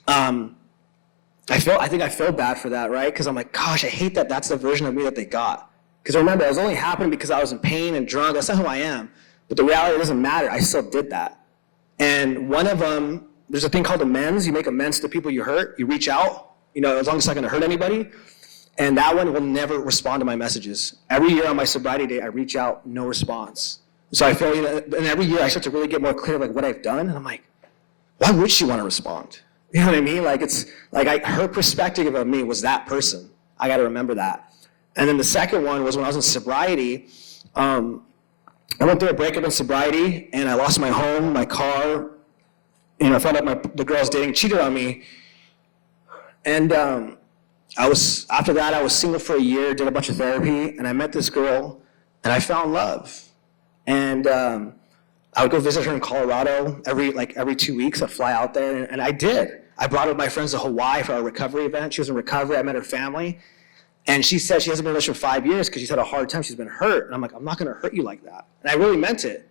I think I feel bad for that, right? Because I'm like, gosh, I hate that that's the version of me that they got. Because remember, it was only happening because I was in pain and drunk. That's not who I am. But the reality, it doesn't matter. I still did that. And one of them, there's a thing called amends. You make amends to people you hurt. You reach out, as long as it's not going to hurt anybody. And that one will never respond to my messages. Every year on my sobriety day, I reach out, no response. So I feel, and every year I start to really get more clear, what I've done. And I'm like, why would she want to respond? You know what I mean? Her perspective of me was that person. I got to remember that. And then the second one was when I was in sobriety. I went through a breakup in sobriety, and I lost my home, my car. I found out the girl I was dating cheated on me. And after that, I was single for a year, did a bunch of therapy, and I met this girl, and I found love. And I would go visit her in Colorado every 2 weeks. I'd fly out there, and I did. I brought her with my friends to Hawaii for our recovery event. She was in recovery. I met her family. And she said she hasn't been in a relationship for 5 years because she's had a hard time. She's been hurt. And I'm like, I'm not going to hurt you like that. And I really meant it.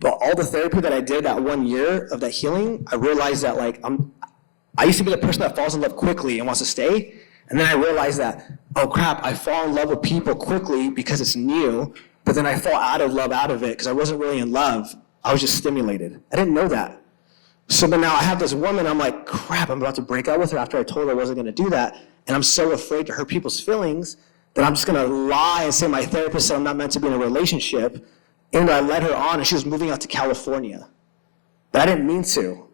But all the therapy that I did that 1 year of that healing, I realized that I used to be the person that falls in love quickly and wants to stay. And then I realized that, oh crap, I fall in love with people quickly because it's new. But then I fall out of love out of it because I wasn't really in love. I was just stimulated. I didn't know that. So then now I have this woman. I'm like, crap, I'm about to break up with her after I told her I wasn't going to do that. And I'm so afraid to hurt people's feelings that I'm just going to lie and say my therapist said I'm not meant to be in a relationship. And I led her on, and she was moving out to California. But I didn't mean to.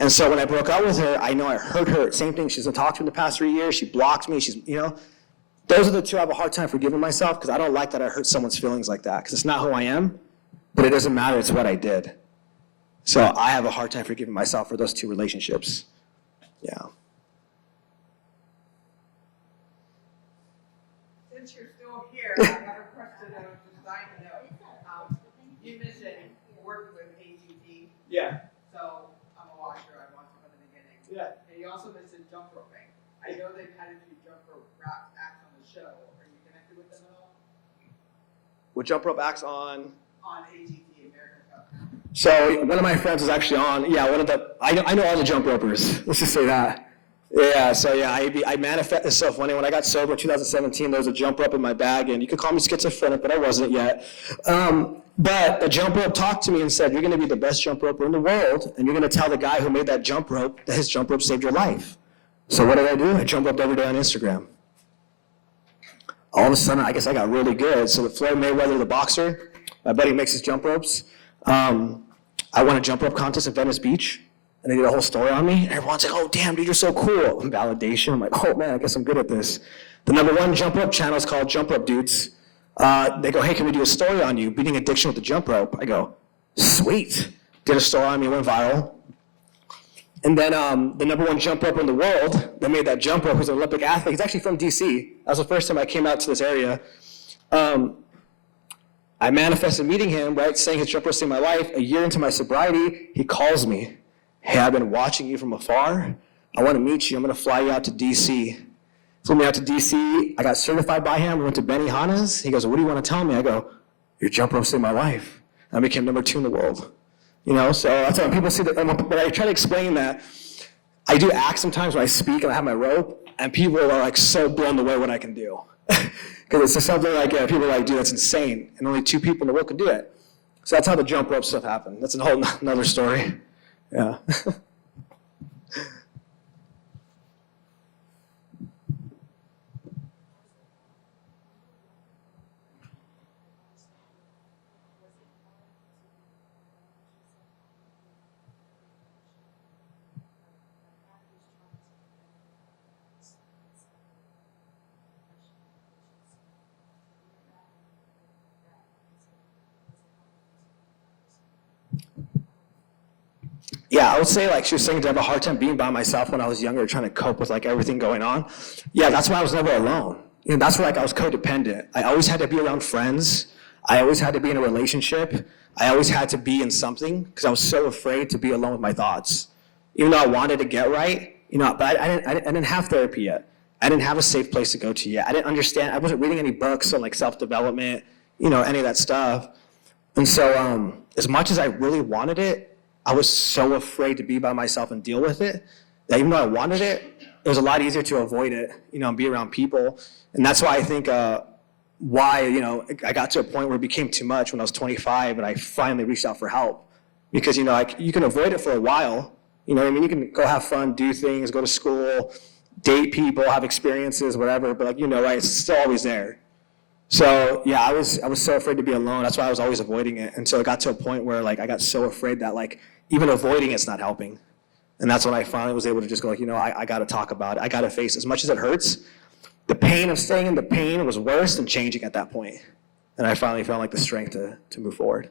And so when I broke up with her, I know I hurt her. Same thing, she hasn't talked to me in the past 3 years. She blocked me. Those are the two I have a hard time forgiving myself because I don't like that I hurt someone's feelings like that because it's not who I am, but it doesn't matter. It's what I did. So I have a hard time forgiving myself for those two relationships. Yeah. Since you're still here, I have a question I was just dying to know. You mentioned working with AGT, Yeah. so I'm a watcher, I watched from the beginning. Yeah. And you also mentioned jump roping. I know they've had a few jump rope acts on the show. Are you connected with them at all? With jump rope acts on? On AGT, American Cup. So one of my friends was actually on, I know all the jump ropers. Let's just say that. Yeah, so I manifest, it's so funny. When I got sober in 2017, there was a jump rope in my bag, and you could call me schizophrenic, but I wasn't yet. But the jump rope talked to me and said, you're going to be the best jump roper in the world, and you're going to tell the guy who made that jump rope that his jump rope saved your life. So what did I do? I jump roped every day on Instagram. All of a sudden, I guess I got really good. So with Floyd Mayweather, the boxer, my buddy makes his jump ropes. I won a jump rope contest at Venice Beach. And they did a whole story on me. And everyone's like, oh, damn, dude, you're so cool. Validation. I'm like, oh, man, I guess I'm good at this. The #1 jump rope channel is called Jump Rope Dudes. They go, hey, can we do a story on you, beating addiction with the jump rope? I go, sweet. Did a story on me, went viral. And then the #1 jump rope in the world that made that jump rope, who's an Olympic athlete, he's actually from DC. That was the first time I came out to this area. I manifested meeting him, right, saying his jump rope saved my life. A year into my sobriety, he calls me. Hey, I've been watching you from afar. I want to meet you. I'm going to fly you out to DC. Flew me out to DC. I got certified by him. We went to Benihana's. He goes, what do you want to tell me? I go, your jump rope saved my life. I became #2 in the world. You know, so that's why people see that. When I try to explain that, I do act sometimes when I speak and I have my rope, and people are like so blown away what I can do. Because it's just something like, people are like, dude, that's insane. And only 2 people in the world can do it. So that's how the jump rope stuff happened. That's a whole another story. Yeah. Yeah, I would say like she was saying to have a hard time being by myself when I was younger, trying to cope with like everything going on. Yeah, that's why I was never alone. You know, that's where like I was codependent. I always had to be around friends. I always had to be in a relationship. I always had to be in something because I was so afraid to be alone with my thoughts. Even though I wanted to get right, you know, but I didn't have therapy yet. I didn't have a safe place to go to yet. I didn't understand. I wasn't reading any books on like self-development, you know, any of that stuff. And so as much as I really wanted it, I was so afraid to be by myself and deal with it that even though I wanted it, it was a lot easier to avoid it, you know, and be around people. And that's why I think why, you know, I got to a point where it became too much when I was 25 and I finally reached out for help. Because, you know, you can avoid it for a while. You know what I mean? You can go have fun, do things, go to school, date people, have experiences, whatever. But, like, you know, right, it's still always there. So, yeah, I was so afraid to be alone. That's why I was always avoiding it. Until it got to a point where, like, I got so afraid that, like, even avoiding it's not helping. And that's when I finally was able to just go, like, you know, I got to talk about it. I got to face it. As much as it hurts, the pain of staying in the pain was worse than changing at that point. And I finally felt like the strength to move forward.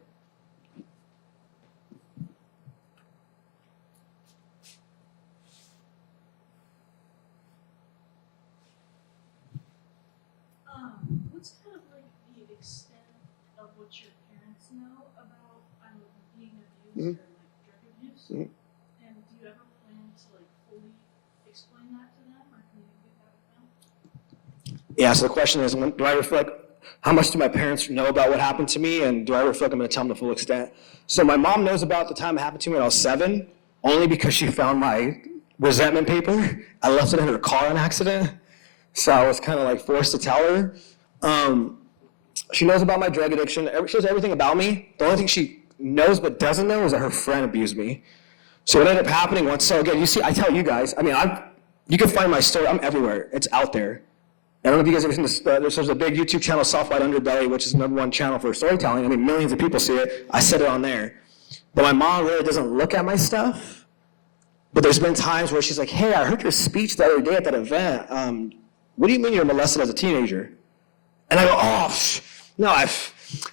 What's kind of like the extent of what your parents know about being abused or like drug abuse? And do you ever plan to like fully explain that to them, or communicate that with them? Yeah, so the question is, do I ever feel like, how much do my parents know about what happened to me, and do I ever feel like I'm going to tell them the full extent? So my mom knows about the time it happened to me when I was 7, only because she found my resentment paper. I left it in her car on accident, so I was kind of like forced to tell her. She knows about my drug addiction. She knows everything about me. The only thing she knows but doesn't know is that her friend abused me. So what ended up happening once, so again, you see, I tell you guys, I mean, you can find my story, I'm everywhere. It's out there. I don't know if you guys have seen this, there's a big YouTube channel, Soft White Underbelly, which is the #1 channel for storytelling. I mean, millions of people see it. I said it on there. But my mom really doesn't look at my stuff. But there's been times where she's like, hey, I heard your speech the other day at that event. What do you mean you were molested as a teenager? And I go, no,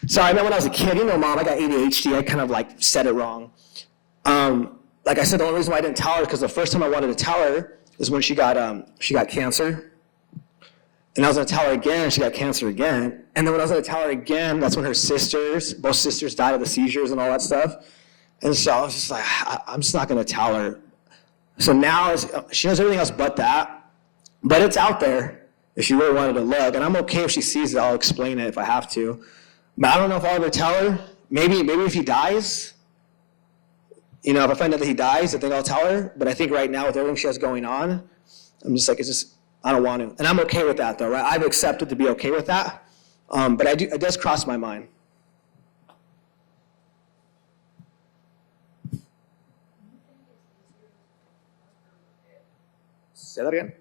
sorry, I meant when I was a kid. You know, Mom, I got ADHD. I kind of like said it wrong. Like I said, the only reason why I didn't tell her is because the first time I wanted to tell her is when she got cancer. And I was going to tell her again, and she got cancer again. And then when I was going to tell her again, that's when her both sisters died of the seizures and all that stuff. And so I was just like, I'm just not going to tell her. So now she knows everything else but that. But it's out there if she really wanted to look. And I'm okay if she sees it. I'll explain it if I have to. But I don't know if I'll ever tell her. Maybe if he dies, you know, if I find out that he dies, I think I'll tell her. But I think right now with everything she has going on, I'm just like, I don't want to. And I'm okay with that, though, right? I've accepted to be okay with that. But it does cross my mind. Say that again.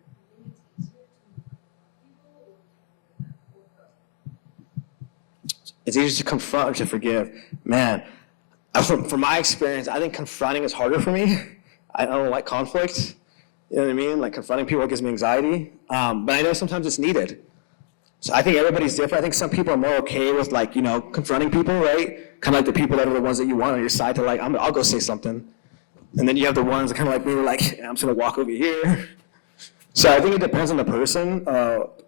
It's easier to confront or to forgive. Man, from my experience, I think confronting is harder for me. I don't like conflict. You know what I mean? Like confronting people gives me anxiety. But I know sometimes it's needed. So I think everybody's different. I think some people are more okay with like, confronting people, right? Kind of like the people that are the ones that you want on your side to like, I'll go say something. And then you have the ones that kind of like me, were like, I'm just gonna walk over here. So I think it depends on the person.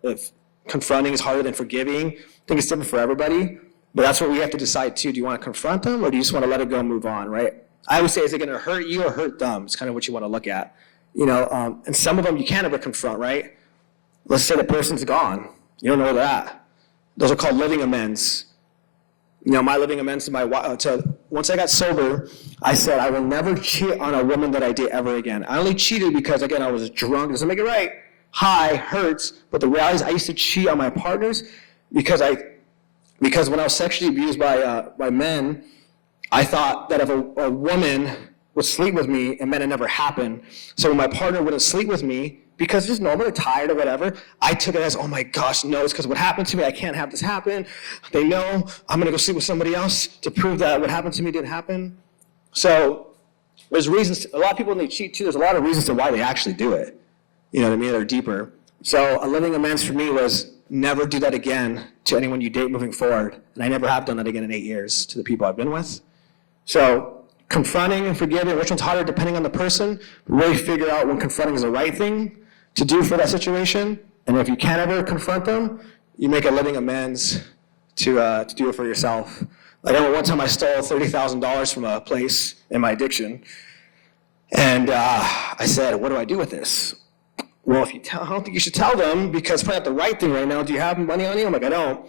If confronting is harder than forgiving, I think it's different for everybody. But that's what we have to decide too. Do you want to confront them or do you just want to let it go and move on, right? I would say, is it going to hurt you or hurt them? It's kind of what you want to look at. And some of them you can't ever confront, right? Let's say the person's gone. You don't know where they're at. Those are called living amends. My living amends to once I got sober, I said I will never cheat on a woman that I date ever again. I only cheated because, again, I was drunk. It doesn't make it right. High hurts, but the reality is I used to cheat on my partners because when I was sexually abused by men, I thought that if a woman would sleep with me, it meant it never happened. So when my partner wouldn't sleep with me, because just normally tired or whatever, I took it as, oh my gosh, no, it's because what happened to me, I can't have this happen. They know I'm going to go sleep with somebody else to prove that what happened to me didn't happen. So there's reasons, a lot of people when they cheat too, there's a lot of reasons to why they actually do it. You know what I mean? They're deeper. So a living amends for me was never do that again to anyone you date moving forward. And I never have done that again in 8 years to the people I've been with. So confronting and forgiving, which one's harder depending on the person, really figure out when confronting is the right thing to do for that situation. And if you can't ever confront them, you make a living amends to do it for yourself. Like I remember one time I stole $30,000 from a place in my addiction. And I said, what do I do with this? Well, I don't think you should tell them because it's probably not the right thing right now. Do you have money on you? I'm like, I don't.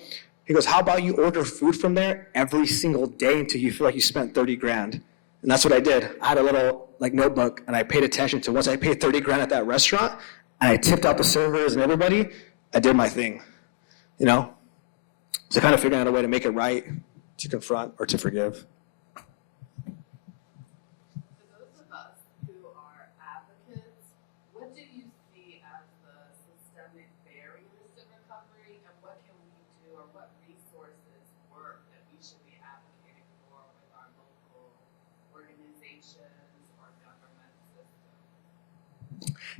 He goes, how about you order food from there every single day until you feel like you spent 30 grand? And that's what I did. I had a little notebook and I paid attention to once I paid 30 grand at that restaurant and I tipped out the servers and everybody, I did my thing, So kind of figuring out a way to make it right, to confront or to forgive.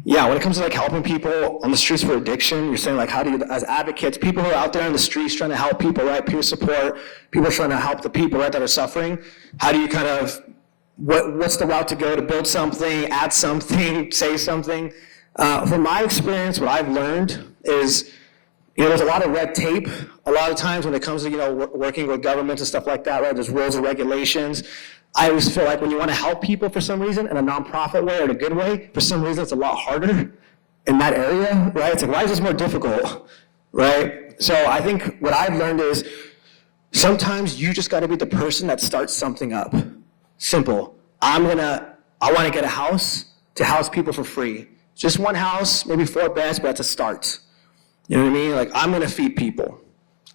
Yeah, when it comes to helping people on the streets for addiction, you're saying how do you, as advocates, people who are out there in the streets trying to help people, right? Peer support, people trying to help the people, right, that are suffering. How do you what's the route to go to build something, add something, say something? From my experience, what I've learned is, there's a lot of red tape a lot of times when it comes to, working with governments and stuff like that, right? There's rules and regulations. I always feel like when you want to help people for some reason in a nonprofit way or in a good way, for some reason it's a lot harder in that area, right? It's why is this more difficult, right? So I think what I've learned is sometimes you just got to be the person that starts something up. Simple. I want to get a house to house people for free. Just one house, maybe 4 beds, but that's a start. You know what I mean? I'm going to feed people.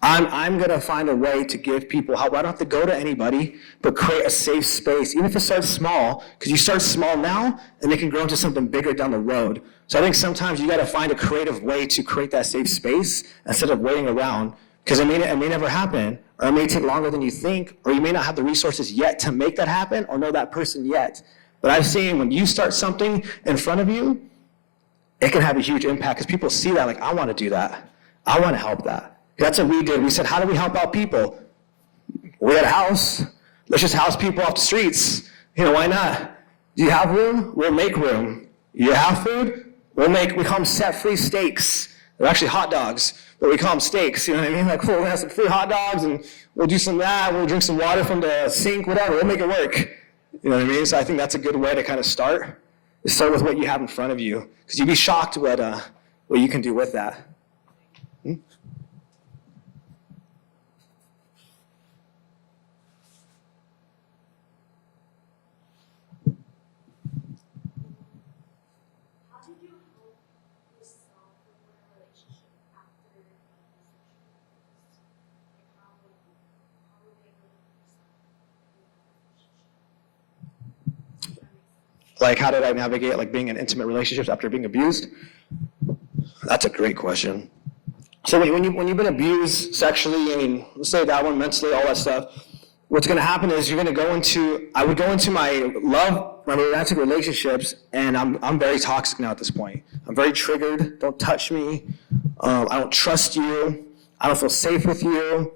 I'm going to find a way to give people help. I don't have to go to anybody, but create a safe space, even if it starts small, because you start small now, and it can grow into something bigger down the road. So I think sometimes you got to find a creative way to create that safe space instead of waiting around, because it may never happen, or it may take longer than you think, or you may not have the resources yet to make that happen, or know that person yet. But I've seen when you start something in front of you, it can have a huge impact, because people see that, I want to do that. I want to help that. That's what we did. We said, how do we help out people? We had a house. Let's just house people off the streets. Why not? Do you have room? We'll make room. You have food? We call them set-free steaks. They're actually hot dogs, but we call them steaks. You know what I mean? Cool, we'll have some free hot dogs, and we'll do some of that. We'll drink some water from the sink, whatever. We'll make it work. You know what I mean? So I think that's a good way to kind of start. Start with what you have in front of you, because you'd be shocked what you can do with that. How did I navigate being in intimate relationships after being abused? That's a great question. So when you've been abused sexually, let's say that one, mentally, all that stuff, what's going to happen is I would go into my love my romantic relationships, and I'm very toxic now at this point. I'm very triggered. Don't touch me. I don't trust you. I don't feel safe with you.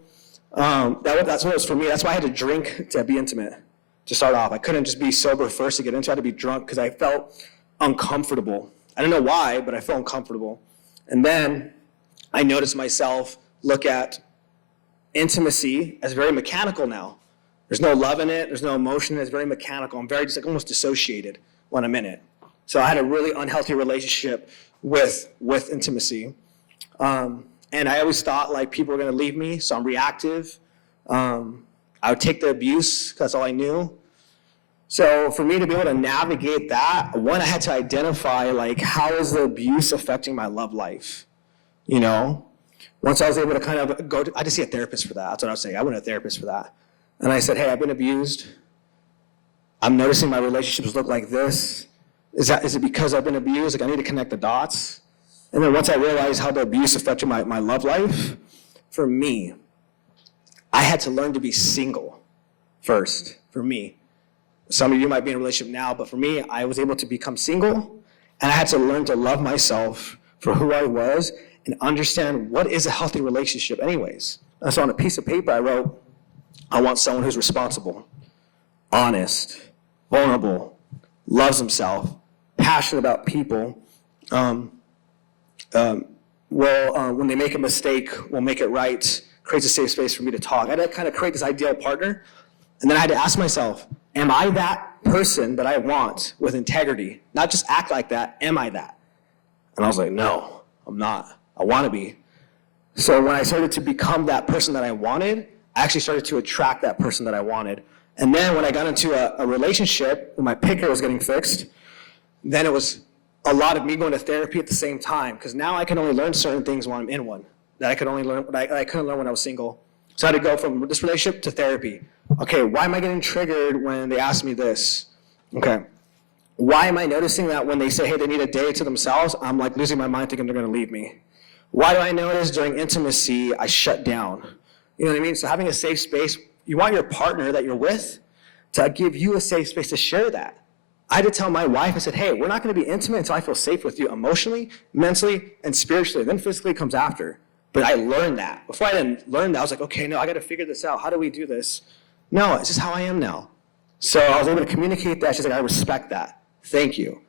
That's what it was for me. That's why I had to drink to be intimate, to start off. I couldn't just be sober first to get into it. I had to be drunk because I felt uncomfortable. I don't know why, but I felt uncomfortable. And then I noticed myself look at intimacy as very mechanical now. There's no love in it. There's no emotion. It's very mechanical. I'm very just like almost dissociated when I'm in it. So I had a really unhealthy relationship with intimacy. And I always thought like people were going to leave me, so I'm reactive. I would take the abuse, that's all I knew. So for me to be able to navigate that, one, I had to identify like how is the abuse affecting my love life, you know? Once I was able to kind of I had to see a therapist for that. That's what I was saying. I went to a therapist for that. And I said, hey, I've been abused. I'm noticing my relationships look like this. Is it because I've been abused? Like I need to connect the dots. And then once I realized how the abuse affected my love life, for me, I had to learn to be single first, for me. Some of you might be in a relationship now, but for me, I was able to become single, and I had to learn to love myself for who I was and understand what is a healthy relationship anyways. And so on a piece of paper, I wrote, I want someone who's responsible, honest, vulnerable, loves himself, passionate about people, when they make a mistake, will make it right, creates a safe space for me to talk. I had to kind of create this ideal partner, and then I had to ask myself, am I that person that I want with integrity? Not just act like that, am I that? And I was like, no, I'm not. I want to be. So when I started to become that person that I wanted, I actually started to attract that person that I wanted. And then when I got into a relationship where my picker was getting fixed, then it was a lot of me going to therapy at the same time, because now I can only learn certain things when I'm in one that I could only learn, I couldn't learn when I was single. So I had to go from this relationship to therapy. Okay, why am I getting triggered when they ask me this? Okay, why am I noticing that when they say, hey, they need a day to themselves, I'm like losing my mind thinking they're gonna leave me? Why do I notice during intimacy, I shut down? You know what I mean? So having a safe space, you want your partner that you're with to give you a safe space to share that. I had to tell my wife, I said, hey, we're not gonna be intimate until I feel safe with you emotionally, mentally, and spiritually. Then physically comes after. But I learned that. Before I didn't learn that, I was like, okay, no, I gotta figure this out. How do we do this? No, it's just how I am now. So I was able to communicate that. She's like, I respect that. Thank you.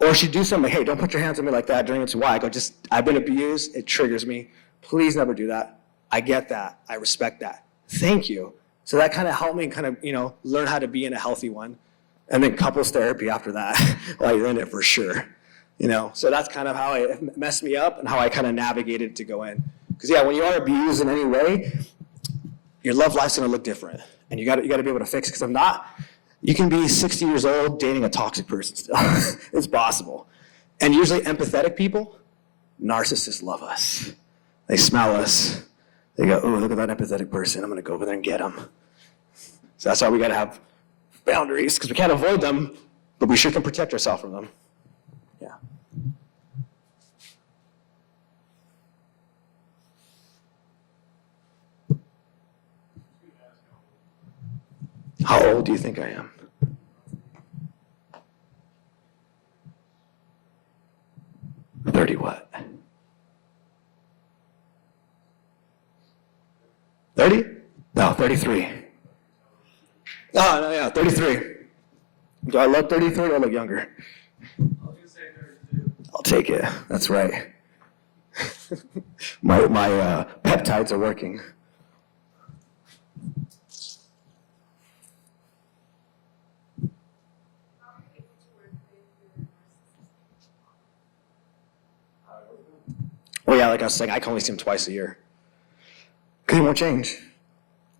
Or she'd do something like, hey, don't put your hands on me like that during it's why. I go, I've been abused. It triggers me. Please never do that. I get that. I respect that. Thank you. So that kind of helped me kind of, learn how to be in a healthy one. And then couples therapy after that while you're in it for sure. So that's kind of how it messed me up and how I kind of navigated to go in. Because when you are abused in any way, your love life's gonna look different. And you gotta be able to fix it. Because if not, you can be 60 years old dating a toxic person still. It's possible. And usually empathetic people, narcissists love us. They smell us. They go, oh, look at that empathetic person. I'm gonna go over there and get them. So that's why we gotta have boundaries, because we can't avoid them, but we sure can protect ourselves from them. Yeah. How old do you think I am? $30 what? 30? No, 33. Oh, no, yeah, 33. Do I look 33 or I look younger? I was gonna say 32. I'll take it. That's right. my peptides are working. Well, yeah, like I was saying, I can only see him twice a year. Because he won't change.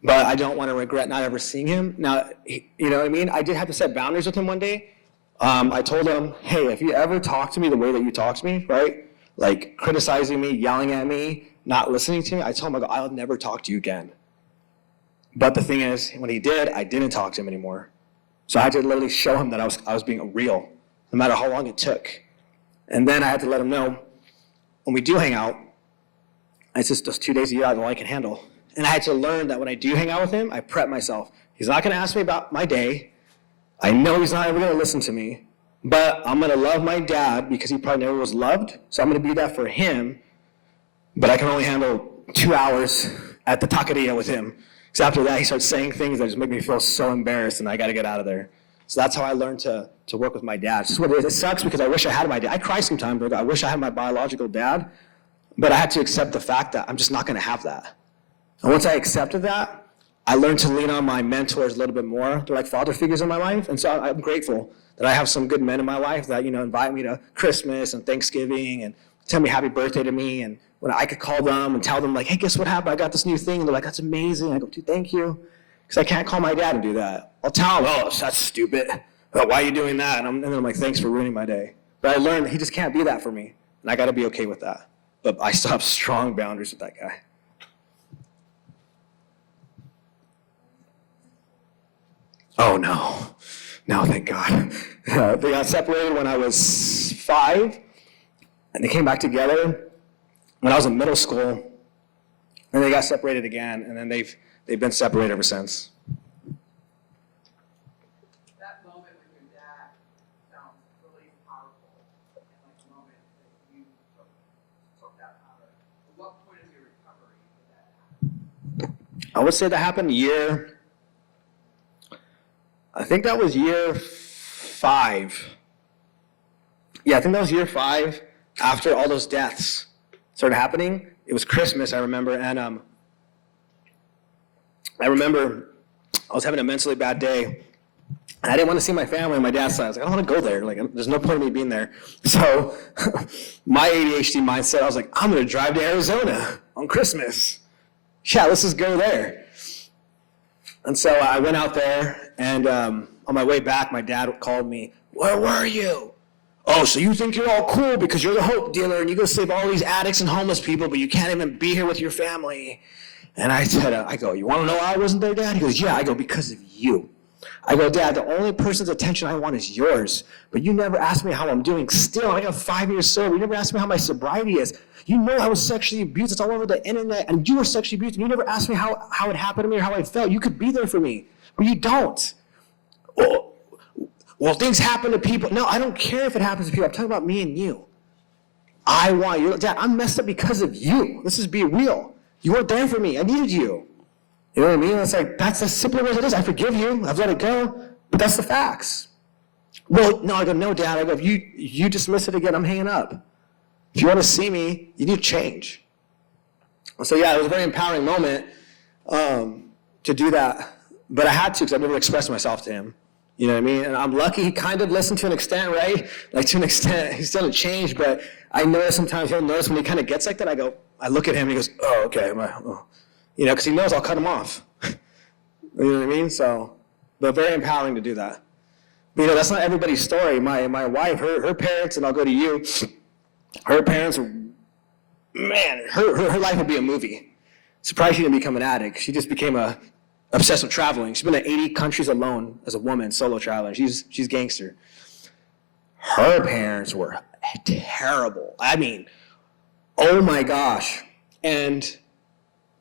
But I don't want to regret not ever seeing him. Now, you know what I mean? I did have to set boundaries with him one day. I told him, hey, if you ever talk to me the way that you talk to me, right? Like criticizing me, yelling at me, not listening to me, I told him, I go, I'll never talk to you again. But the thing is, when he did, I didn't talk to him anymore. So I had to literally show him that I was being real, no matter how long it took. And then I had to let him know, when we do hang out, it's just those 2 days a year all I can handle. And I had to learn that when I do hang out with him, I prep myself. He's not gonna ask me about my day. I know he's not ever going to listen to me, but I'm going to love my dad because he probably never was loved. So I'm going to be that for him, but I can only handle 2 hours at the taqueria with him. Because after that, he starts saying things that just make me feel so embarrassed, and I got to get out of there. So that's how I learned to work with my dad. It's just what it is. It sucks because I wish I had my dad. I cry sometimes, but I wish I had my biological dad, but I had to accept the fact that I'm just not going to have that. And once I accepted that, I learned to lean on my mentors a little bit more. They're like father figures in my life, and so I'm grateful that I have some good men in my life that, invite me to Christmas and Thanksgiving and tell me happy birthday to me, and when I could call them and tell them, like, hey, guess what happened? I got this new thing, and they're like, that's amazing. I go, dude, thank you, because I can't call my dad and do that. I'll tell him, oh, that's stupid. Oh, why are you doing that? And then I'm like, thanks for ruining my day. But I learned he just can't be that for me, and I got to be okay with that. But I still have strong boundaries with that guy. Oh, no, thank God. They got separated when I was 5, and they came back together when I was in middle school, and they got separated again, and then they've been separated ever since. That moment with your dad sounds really powerful, and like the moment that you took that power. At what point of your recovery did that happen? I would say that happened I think that was year 5. Yeah, I think that was year 5 after all those deaths started happening. It was Christmas, I remember, and I remember I was having a mentally bad day, and I didn't want to see my family on my dad's side. I was like, I don't want to go there. Like, there's no point in me being there. So my ADHD mindset, I was like, I'm going to drive to Arizona on Christmas. Yeah, let's just go there. And so I went out there, and on my way back, my dad called me, where were you? Oh, so you think you're all cool because you're the hope dealer, and you go save all these addicts and homeless people, but you can't even be here with your family. And I said, I go, you want to know why I wasn't there, Dad? He goes, yeah. I go, because of you. I go, Dad, the only person's attention I want is yours, but you never asked me how I'm doing still. I got 5 years sober. You never asked me how my sobriety is. You know I was sexually abused. It's all over the internet, and you were sexually abused, and you never asked me how it happened to me or how I felt. You could be there for me, but you don't. Well, things happen to people. No, I don't care if it happens to people. I'm talking about me and you. I want you. Dad, I'm messed up because of you. Let's just be real. You weren't there for me. I needed you. You know what I mean? It's like, that's as simple as it is. I forgive you. I've let it go, but that's the facts. Well, no, I go, no, Dad. I go, if you dismiss it again, I'm hanging up. If you want to see me, you need to change. So yeah, it was a very empowering moment to do that. But I had to because I've never expressed myself to him. You know what I mean? And I'm lucky he kind of listened to an extent, right? Like to an extent, he's still changed, but I notice sometimes he'll notice when he kind of gets like that, I look at him and he goes, oh, okay. You know, because he knows I'll cut him off. You know what I mean? So, but very empowering to do that. But, you know, that's not everybody's story. My wife, her parents, and I'll go to you, her parents, man, her life would be a movie. Surprised she didn't become an addict. She just became obsessed with traveling. She's been in 80 countries alone as a woman, solo traveling. She's gangster. Her parents were terrible. I mean, oh my gosh. And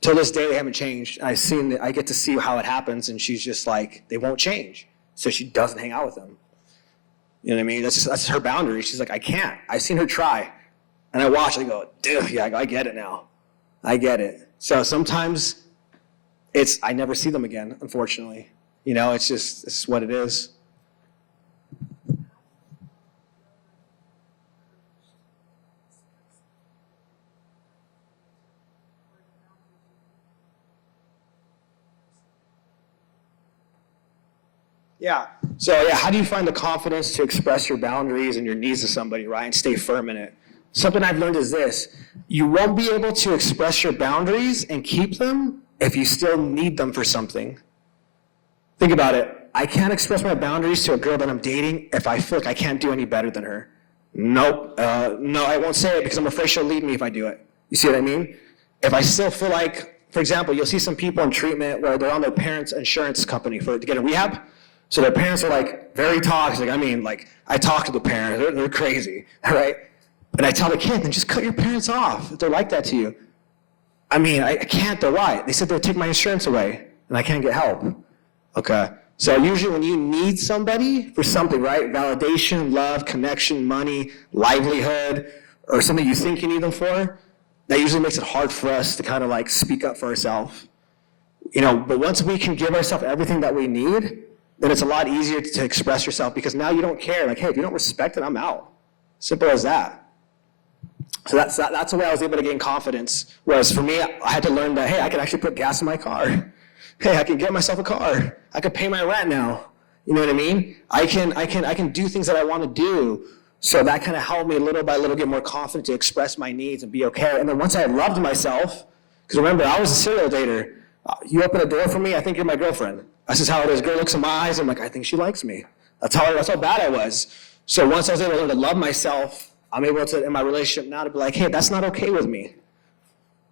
till this day, they haven't changed. I get to see how it happens, and she's just like, they won't change. So she doesn't hang out with them. You know what I mean? That's her boundary. She's like, I can't. I've seen her try. And I watch, I go, dude, yeah, I get it now. I get it. So sometimes I never see them again, unfortunately. You know, it's what it is. Yeah. So yeah, how do you find the confidence to express your boundaries and your needs to somebody, right, and stay firm in it? Something I've learned is this: you won't be able to express your boundaries and keep them if you still need them for something. Think about it. I can't express my boundaries to a girl that I'm dating if I feel like I can't do any better than her. Nope. No, I won't say it because I'm afraid she'll leave me if I do it. You see what I mean? If I still feel like, for example, you'll see some people in treatment where they're on their parents' insurance company to get a rehab. So their parents are like very toxic. I mean, like, I talk to the parents, they're crazy, all right? And I tell the kid, then just cut your parents off if they're like that to you. I mean, I can't, they're right. They said they'll take my insurance away and I can't get help. Okay, So usually when you need somebody for something, right? Validation, love, connection, money, livelihood, or something you think you need them for, that usually makes it hard for us to kind of like speak up for ourselves. But once we can give ourselves everything that we need, then it's a lot easier to express yourself because now you don't care. Like, hey, if you don't respect it, I'm out. Simple as that. So that's the way I was able to gain confidence. Whereas for me, I had to learn that, hey, I can actually put gas in my car. Hey, I can get myself a car. I can pay my rent now. You know what I mean? I can do things that I want to do. So that kind of helped me little by little get more confident to express my needs and be okay. And then once I loved myself, because remember, I was a serial dater. You open a door for me, I think you're my girlfriend. That's just how it is. Girl looks in my eyes, I'm like, I think she likes me. That's how bad I was. So once I was able to learn to love myself, I'm able to, in my relationship now, to be like, hey, that's not okay with me.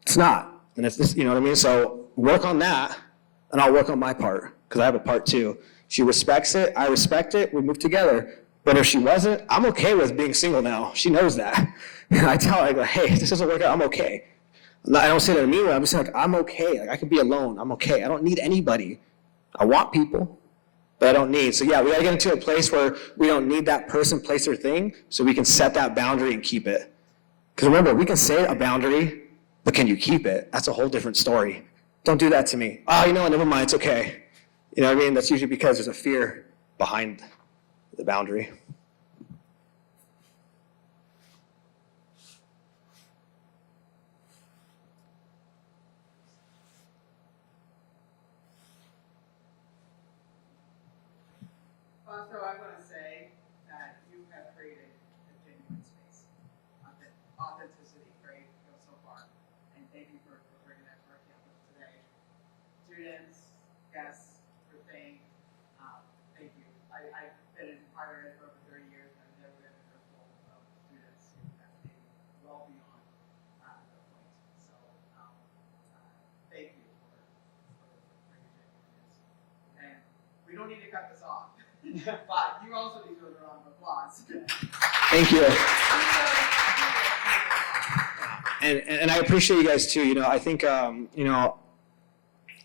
It's not. And if this, you know what I mean? So work on that, and I'll work on my part, because I have a part too. She respects it, I respect it, we move together. But if she wasn't, I'm okay with being single now. She knows that. And I tell her, I go, hey, if this doesn't work out, I'm okay. I don't say that in a mean way, I'm just like, I'm okay. Like, I can be alone, I'm okay. I don't need anybody. I want people, but I don't need. So yeah, we gotta get into a place where we don't need that person, place, or thing, so we can set that boundary and keep it. Because remember, we can say a boundary, but can you keep it? That's a whole different story. Don't do that to me. Oh, you know what, never mind, it's okay. You know what I mean? That's usually because there's a fear behind the boundary. Fausto, I want to say that you have created a genuine space. Authenticity, right, goes so far. And thank you for bringing that to our campus today. Students, guests, for saying, thank you. I've been in higher ed for over 30 years, and I've never been in a room full of students who have made well beyond the point. So thank you for your genuineness. And we don't need to cut this off. But you also need to give a round of applause. Thank you. And I appreciate you guys too. I think, I'm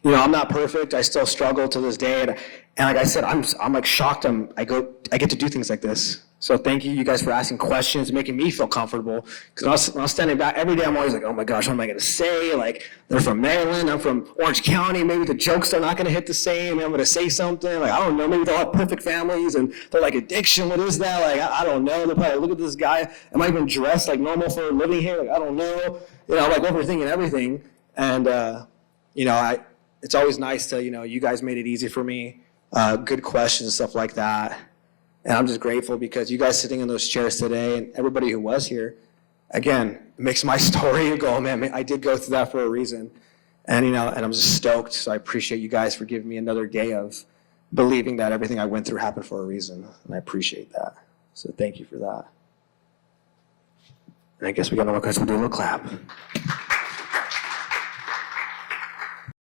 not perfect. I still struggle to this day. And like I said, I'm like shocked. I get to do things like this. So thank you guys for asking questions, making me feel comfortable. Because when I was standing back every day, I'm always like, oh my gosh, what am I going to say? Like, they're from Maryland, I'm from Orange County. Maybe the jokes are not going to hit the same. I'm going to say something. Like, I don't know. Maybe they'll have perfect families and they're like, addiction, what is that? Like, I don't know. They'll probably look at this guy. Am I even dressed like normal for living here? Like, I don't know. Like overthinking everything. And, it's always nice to, you guys made it easy for me. Good questions, stuff like that. And I'm just grateful because you guys sitting in those chairs today and everybody who was here, again, it makes my story go, man, I did go through that for a reason. And, and I'm just stoked. So I appreciate you guys for giving me another day of believing that everything I went through happened for a reason. And I appreciate that. So thank you for that. And I guess we got no more questions. We'll do a little clap.